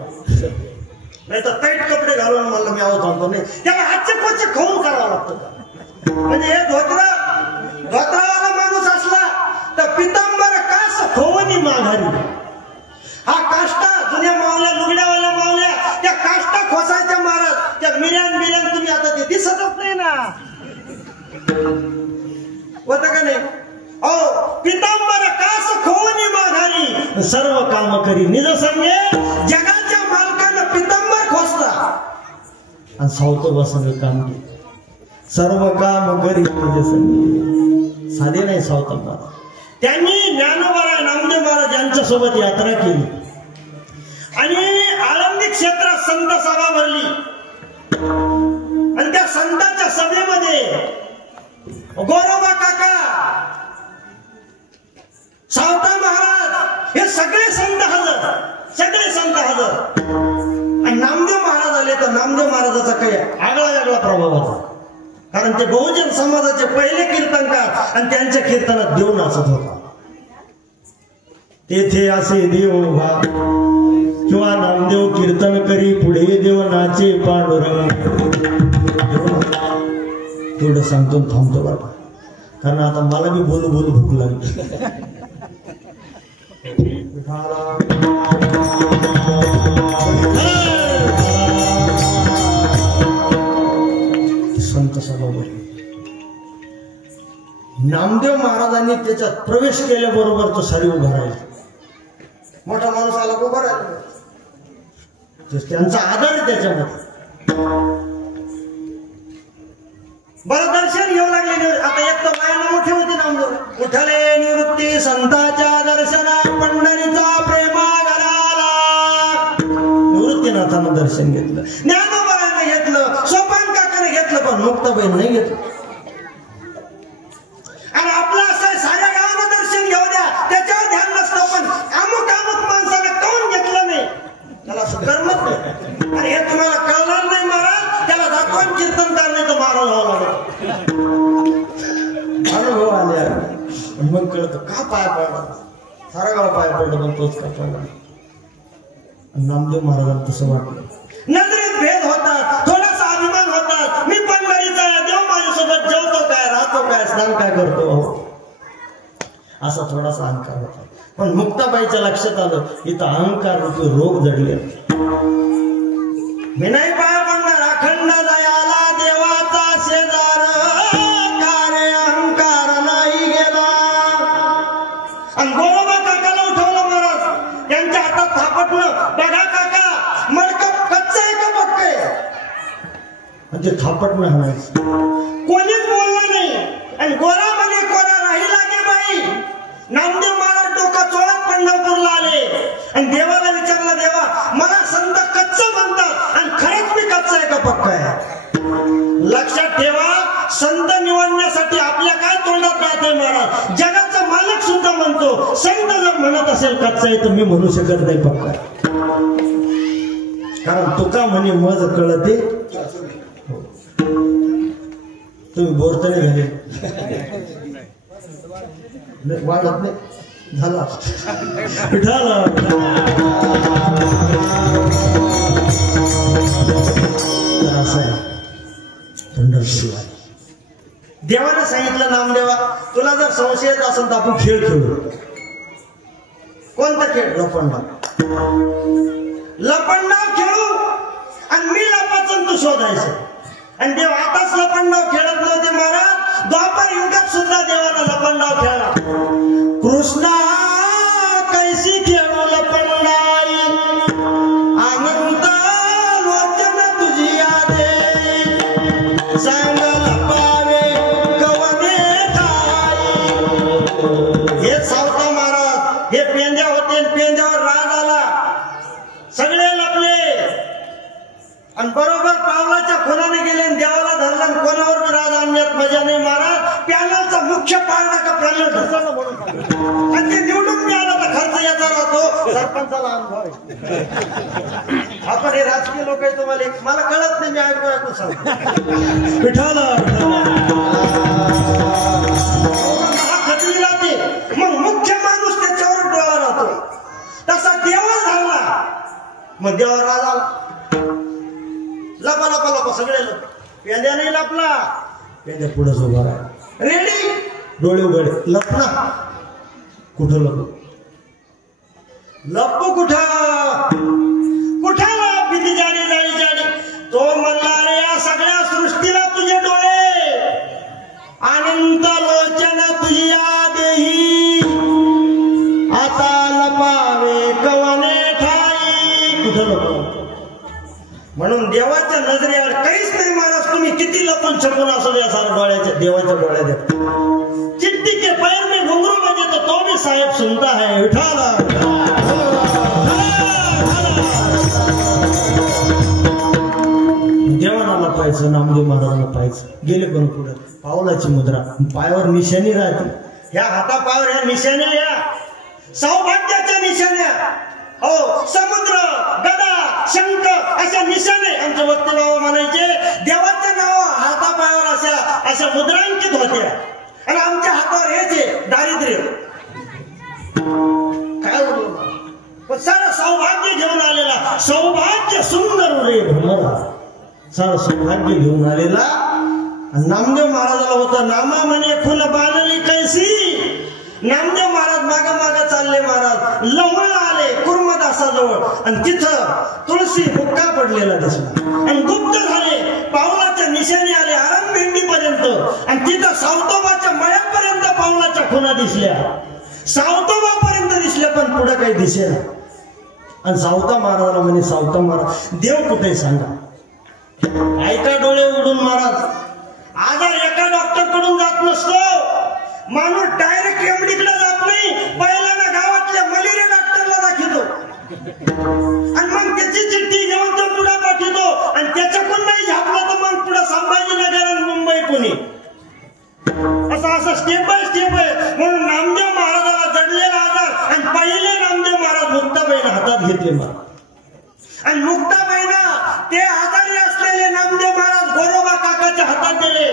नाही तर टाईट कपडे घालून मला मी आवत आणतो नाही. त्याला हातचे पोचे खाऊन करावं लागतं. म्हणजे हे धोत्रावाला माणूस असला तर पितांबर कास खोवणी माघारी. हा काष्टा जुन्या मावल्या लुगड्यावाल्या मावल्या त्या काष्टा खोसायच्या महाराज. त्या मिऱ्यान तुम्ही आता ते दिसतच नाही ना होत का नाही. पितांबर कास खोवणी माघारी सर्व काम करी निज संगे. जगाच्या मालकानं पितांबर खोसला आणि सावतोबा संग काम केलं. सर्व काम करी निज संगे. साधे नाही सावतोबा. त्यांनी ज्ञानोबा नामदेव महाराज यांच्या सोबत यात्रा केली आणि आळंदी क्षेत्रात संत सभा भरली. आणि त्या संतांच्या सभेमध्ये गोरोबा काका, सावता महाराज हे सगळे संत हजर. आणि नामदेव महाराज आले तर नामदेव महाराजाचा काही आगळा वेगळा प्रभाव होता. कारण ते बहुजन समाजाचे पहिले कीर्तनकार आणि त्यांच्या कीर्तनात देव नाचत होता. तेथे असे देव उभा किंवा नामदेव कीर्तन करी पुढे देव नाचे पांडुरंग. तेवढं सांगतो थांबतो बाबा कारण आता मला बी बोलू भूक लागली. संत सभा भरली. नामदेव महाराजांनी त्याच्यात प्रवेश केल्याबरोबर तो सारी उभा राहिला. मोठा माणूस आला उभा राहिला. त्यांचा आदर आहे त्याच्यामध्ये. बरं दर्शन घेऊ लागले. आता एक तर बायाला मोठे होते नामदेव. उठले निवृत्ती संतांच्या दर्शना पंढरीचा प्रेमा घराला. निवृत्तीनाथानं दर्शन घेतलं, ज्ञानोबानं घेतलं, सोपान काकाने घेतलं, पण मुक्ताबाईनं नाही घेतलं. आणि आपलं असं साऱ्या गावानं दर्शन घेऊ द्या त्याच्यावर ध्यान नसतं, पण अमुक माणसानं काऊन घेतलं नाही त्याला करमत नाही. आणि हे तुम्हाला कळणार नाही महाराज. त्याला दाखवून कीर्तनकार नाही तर महाराज व्हावं लागत. अनुभव आले मग कळतं का पाय पडला. सारा गाव पाय पडलं पण तोच का पडला. नामदेव महाराजांना तसं वाटलं. नजरेत भेद होतात, थोडासा अभिमान होतात. मी पंढरीचा आहे, देव माझ्यासोबत जेवतो काय, राहतो काय, स्नान काय करतो असा थोडासा अहंकार होता. पण मुक्ताबाईच्या लक्षात आलं इथं अहंकार रूपी रोग जडले. मी नाही पाय पडणार. अखंड दयाला देवाचा शेजार कार्य अहंकार नाही गेला. आणि गोरोबा काकाला उठवलं महाराज. त्यांच्या हातात थापटलं. बघा काका मडकं कच्चं आहे का पक्क आहे. आणि ते थापटणं म्हणायचं. कोणीच बोललं नाही. आणि गोरा म्हणे कोरा राहिला गे बाई. नामदेव महाराज डोकं चोळत पंढरपूरला आले आणि देवाला विचारलं, देवा मला संत कच्चं म्हणतात आणि खरंच मी कच्चं आहे का पक्क आहे. लक्षात ठेवा संत निवडण्यासाठी आपल्या काय तोंडात राहते महाराज. जगाचा मालक सुद्धा म्हणतो. संत जर म्हणत असेल कच्चं आहे तर मी म्हणू शकत नाही पक्क आहे. कारण तुका म्हणे मज कळते. तुम्ही बोरतणे झाले वाढत नाही झाला. असं आहे पंढरपूरला. देवाने सांगितलं नामदेवा तुला जर संशय येत असेल तर आपण खेळ खेळू. कोणता खेळ. लपंडाव खेळू आणि मी लपाचं तू शोधायचं. आणि देव आताच लपंडाव खेळत नव्हते महाराज. द्वापर युगात सुद्धा देवाला लपंडाव खेळला. कृष्णा कैसी खेळू लपंडाई अनंत लोचन तुझी आदे. आणि बरोबर पावलाच्या खुनाने गेले आणि देवाला धरला आणि कोणावर मी राज आणण्यात मजा नाही. महाराज पॅनलचा मुख्य पाळणा का पॅनल ढसाला म्हणून आणि ते निवडून मिळाला तर खर्च याचा राहतो. सरपंचाला अनुभव आहे. आपण हे राजकीय लोक आहे तुम्हाला मला कळत नाही. मी ऐकू सांग पिठाला खतरी राहते. मग मुख्य माणूस त्याच्यावर डोळा राहतो. तसा देवा झाला मग देवा राज आला. लपा लपा लपा सगळे लोक पेंद्या नाही लपला. पेंद्या पुढे उभा राहा रेडी डोळे उघडे लपना कुठं लपू लपू कुठं कुठं भीती जाडी जाडी जाडी. तो म्हणला रे या सगळ्या सृष्टीला तुझे डोळे अनंत लोचन तुझी देही आता लपावे कवने ठाई. कुठं लपू म्हणून देवाच्या नजरेवर काहीच नाही. महाराज तुम्ही किती लपून छपून असो द्या सारा डोळ्याच्या देवाच्या डोळ्यात चिट्टी के पैर में घुंघरू बजे तो भी साहेब सुनता है. उठाला देवाला पाहायचं नामदेव महाराजांना पाहायचं. गेले पण पुढे पावलाची मुद्रा पायावर निशाणी राहते. ह्या हातापायावर ह्या निशाण्या या सौभाग्याच्या निशाण्या. हो समुद्र गदा शंख अशा निशाणे आमचे वक्ते बाबा म्हणायचे. देवाच्या नाव हातापायावर अशा अशा मुद्रांकित होत्या आणि आमच्या हातावर हेच दारिद्र्य काय पण सारं सौभाग्य घेऊन आलेला. सौभाग्य सुंदर रे भ्रमरा सारं सौभाग्य घेऊन आलेला. नामदेव महाराजाला होता नामा म्हणे खुन बांधली कैसी. नामदेव महाराज माग माग चालले. महाराज लवळ आले कुर्मदासाजवळ आणि तिथं तुळशी हुक्का पडलेला दिसला आणि गुप्त झाले. पावलाच्या निशाणी आले आरंभेंडी पर्यंत आणि तिथं सावतोबाच्या मळ्यापर्यंत पावलाच्या खुणा दिसल्या. सावतोबापर्यंत दिसल्या पण पुढे काही दिसेना. आणि सावता महाराजाला म्हणे सावता महाराज देव कुठे सांगा. ऐका डोळे उघडून महाराज आजार एका डॉक्टर कडून जात नसतो. माणूस डायरेक्ट एमडीकडे जात नाही. पहिल्यांदा गावातल्या मलेरिया डॉक्टरला दाखवतो आणि मग त्याची चिठ्ठी घेऊन तो पुढे पाठवतो आणि त्याच्याकडून नाही झापलं तर मग पुढे संभाजीनगर आणि मुंबई पुणे असं असं स्टेप बाय स्टेप आहे. म्हणून नामदेव महाराजाला जडलेला आजार आणि पहिले नामदेव महाराज मुक्ताबाईला हातात घेतले. महाराज आणि मुक्ताबाईना ते आजारी असलेले नामदेव महाराज गोरोबा काकाच्या हातात दिले.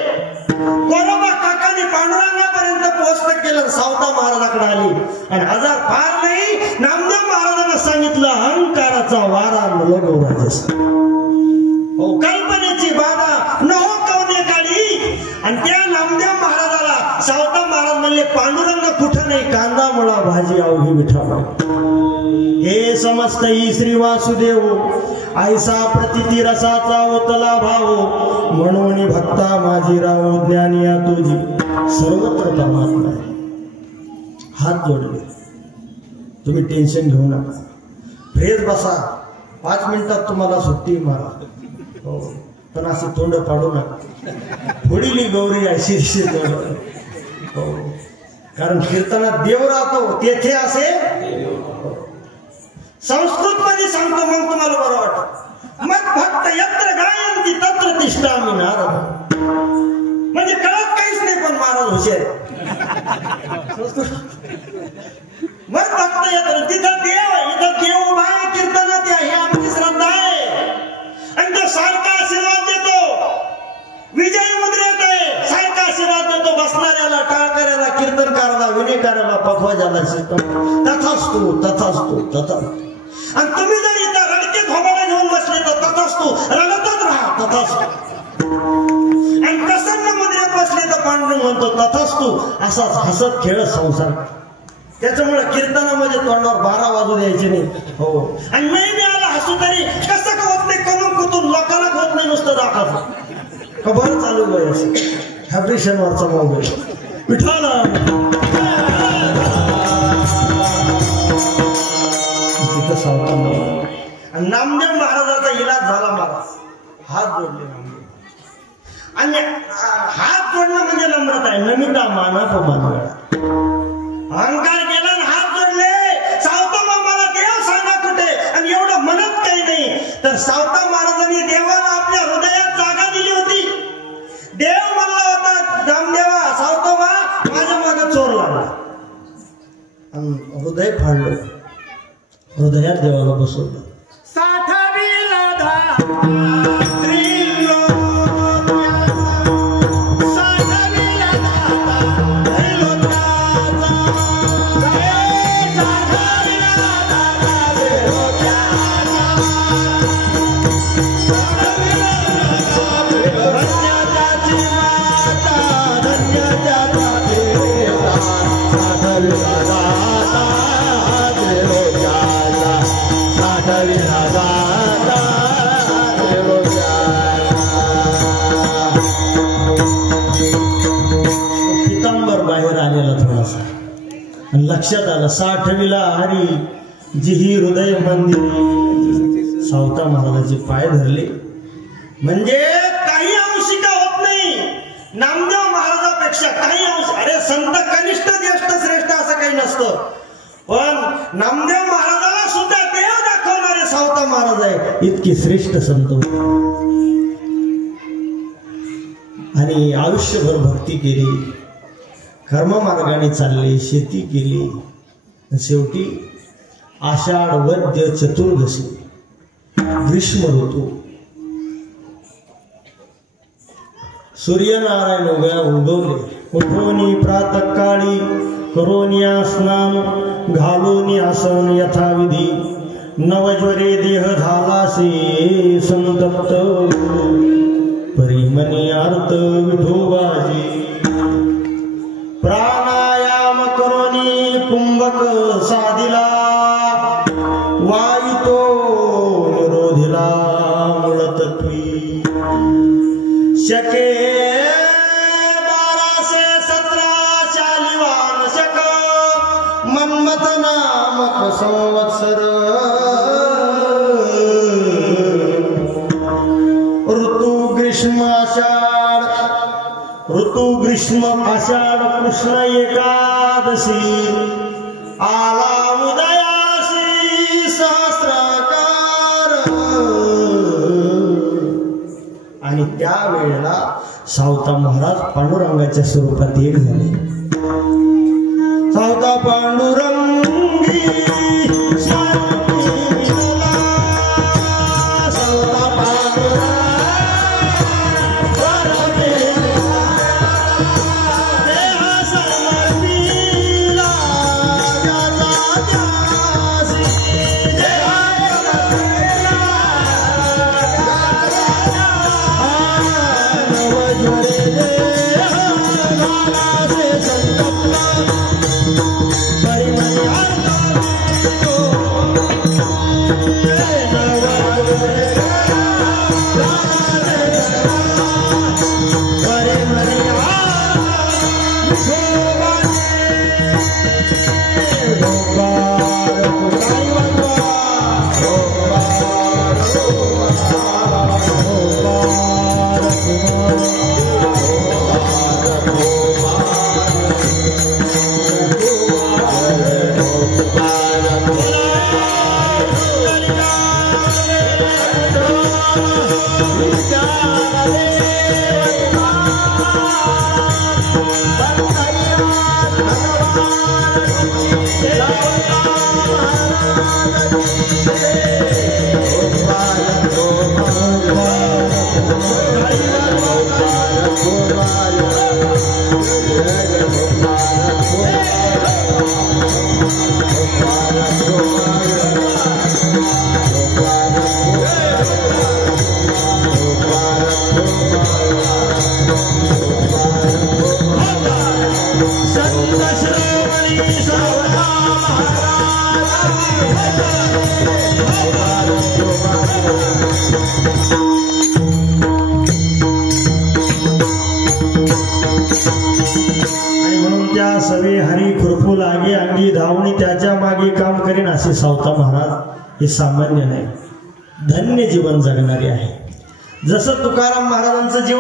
गोरोबा काकाने पांडुरंगापर्यंत पोहोचत केलं. सावता महाराजाकडे आली आणि आजार फार नाही. नामदेव महाराजांना सांगितलं अहंकाराचा वारा नको राजस हो कल्पनेची बाधा न हो कवने काढी. आणि त्या नामदेव महाराजाला सावता महाराज म्हणले पांडुरंग कुठं नाही कांदा मुळा भाजी अवघी मिठा. हे समस्त श्री वासुदेव ऐसा प्रतिती रसाचा ओतला भाव म्हणून भक्ता माझी राव ज्ञानिया तुझी सर्वत्र परमात्मा आहे. हात जोडले तुम्ही टेन्शन घेऊ नका. फ्रेश बसा 5 मिनिटात तुम्हाला सुट्टी मारा. हो पण असं तोंड पाडू नका. फोडीली गौरी अशी हो कारण कीर्तनात देव राहतो तेथे असे. संस्कृत मध्ये सांगतो मग तुम्हाला बरं वाटत. मग भक्त यत्र गायंती तत्र तिष्ठामि नारद. म्हणजे कळत काहीच नाही पण महाराज हुशार. मग भक्त यत्र तिथं देव इथं देव उभा आहे कीर्तनात हे आमची श्रद्धा आहे. आणि तो सारखा आशीर्वाद देतो. विजयी मुद्रेत आहे सारखा आशीर्वाद देतो. बसणाऱ्याला टाळकऱ्याला कीर्तनकाराला विनेकाराला पखवाजाला तथास्तु तथास्तु तथास्तु. आणि तुम्ही जर इथं रडके खोबाडे घेऊन बसले तर तथास्तु रडतच राहा तथास्तु. आणि प्रसन्न मुद्रेत बसले तर पांडुरंग म्हणतो तथास्तु. असाच हसत खेळत संसार. त्याच्यामुळे कीर्तनामध्ये तोंडावर 12 वाजू द्यायचे नाही. हो आणि मी आला हसू तरी कसं का होत नाही करून कुतून लोकांना होत नाही नुसतं दाखवत का बरं चालू आहे फॅब्रिशन वरचा मोबाईल विठाला. नामदेव महाराजाचा इलाज झाला. महाराज हात जोडले नामदेव. आणि हात जोडणं म्हणजे नम्रता आहे. नमिता माना मानवेळा अहंकार केला आणि हात जोडले. सावता मला देव सांगा कुठे आणि एवढं म्हणत काही नाही तर सावता महाराजांनी देवा हृदयात देवाला बसवलं. लक्षात आलं साठवीला हरी जिही हृदय मंदिर. सावता महाराजाचे पाय धरले म्हणजे काही अंशिका होत नाही. नामदेव महाराजापेक्षा काही अंश. अरे संत कनिष्ठ ज्येष्ठ श्रेष्ठ असं काही नसतं, पण नामदेव महाराजाला सुद्धा देव दाखवणारे सावता महाराज आहे. इतके श्रेष्ठ संत आणि आयुष्यभर भक्ती केली, कर्ममार्गाने चालले, शेती केली. शेवटी आषाढ वद्य चतुर्दशी ग्रीष्म ऋतू, सूर्यनारायण उगवले. उठोनी प्रातःकाळी करोनिया स्नान, घालोनी आसन यथाविधी. नवज्वरे देह झालासे संतप्त, परिमनी आर्त विठोबाजी. प्राणायाम करोनी कुंभक साधिला, वायुतो निरोधिला मूळतत्वी. शके 1217 शालिवान शक, मन्मथ नामक संवत्सर. ऋतू ग्रीष्म आषाढ, ऋतू ग्रीष्म आषाढ कृष्ण एकादशी. आला उदयासी सहस्राकार. आणि त्यावेळेला सावता महाराज पांडुरंगाच्या स्वरूपात एक झाले. सावता पांडुरंगी सवे हरी खुरपू लागे अंगी धावणी त्याच्या मागे काम करेन असे सावता महाराज हे सामान्य नाही, धन्य जीवन जगणारे आहे. जसं तुकाराम महाराजांचं जीवन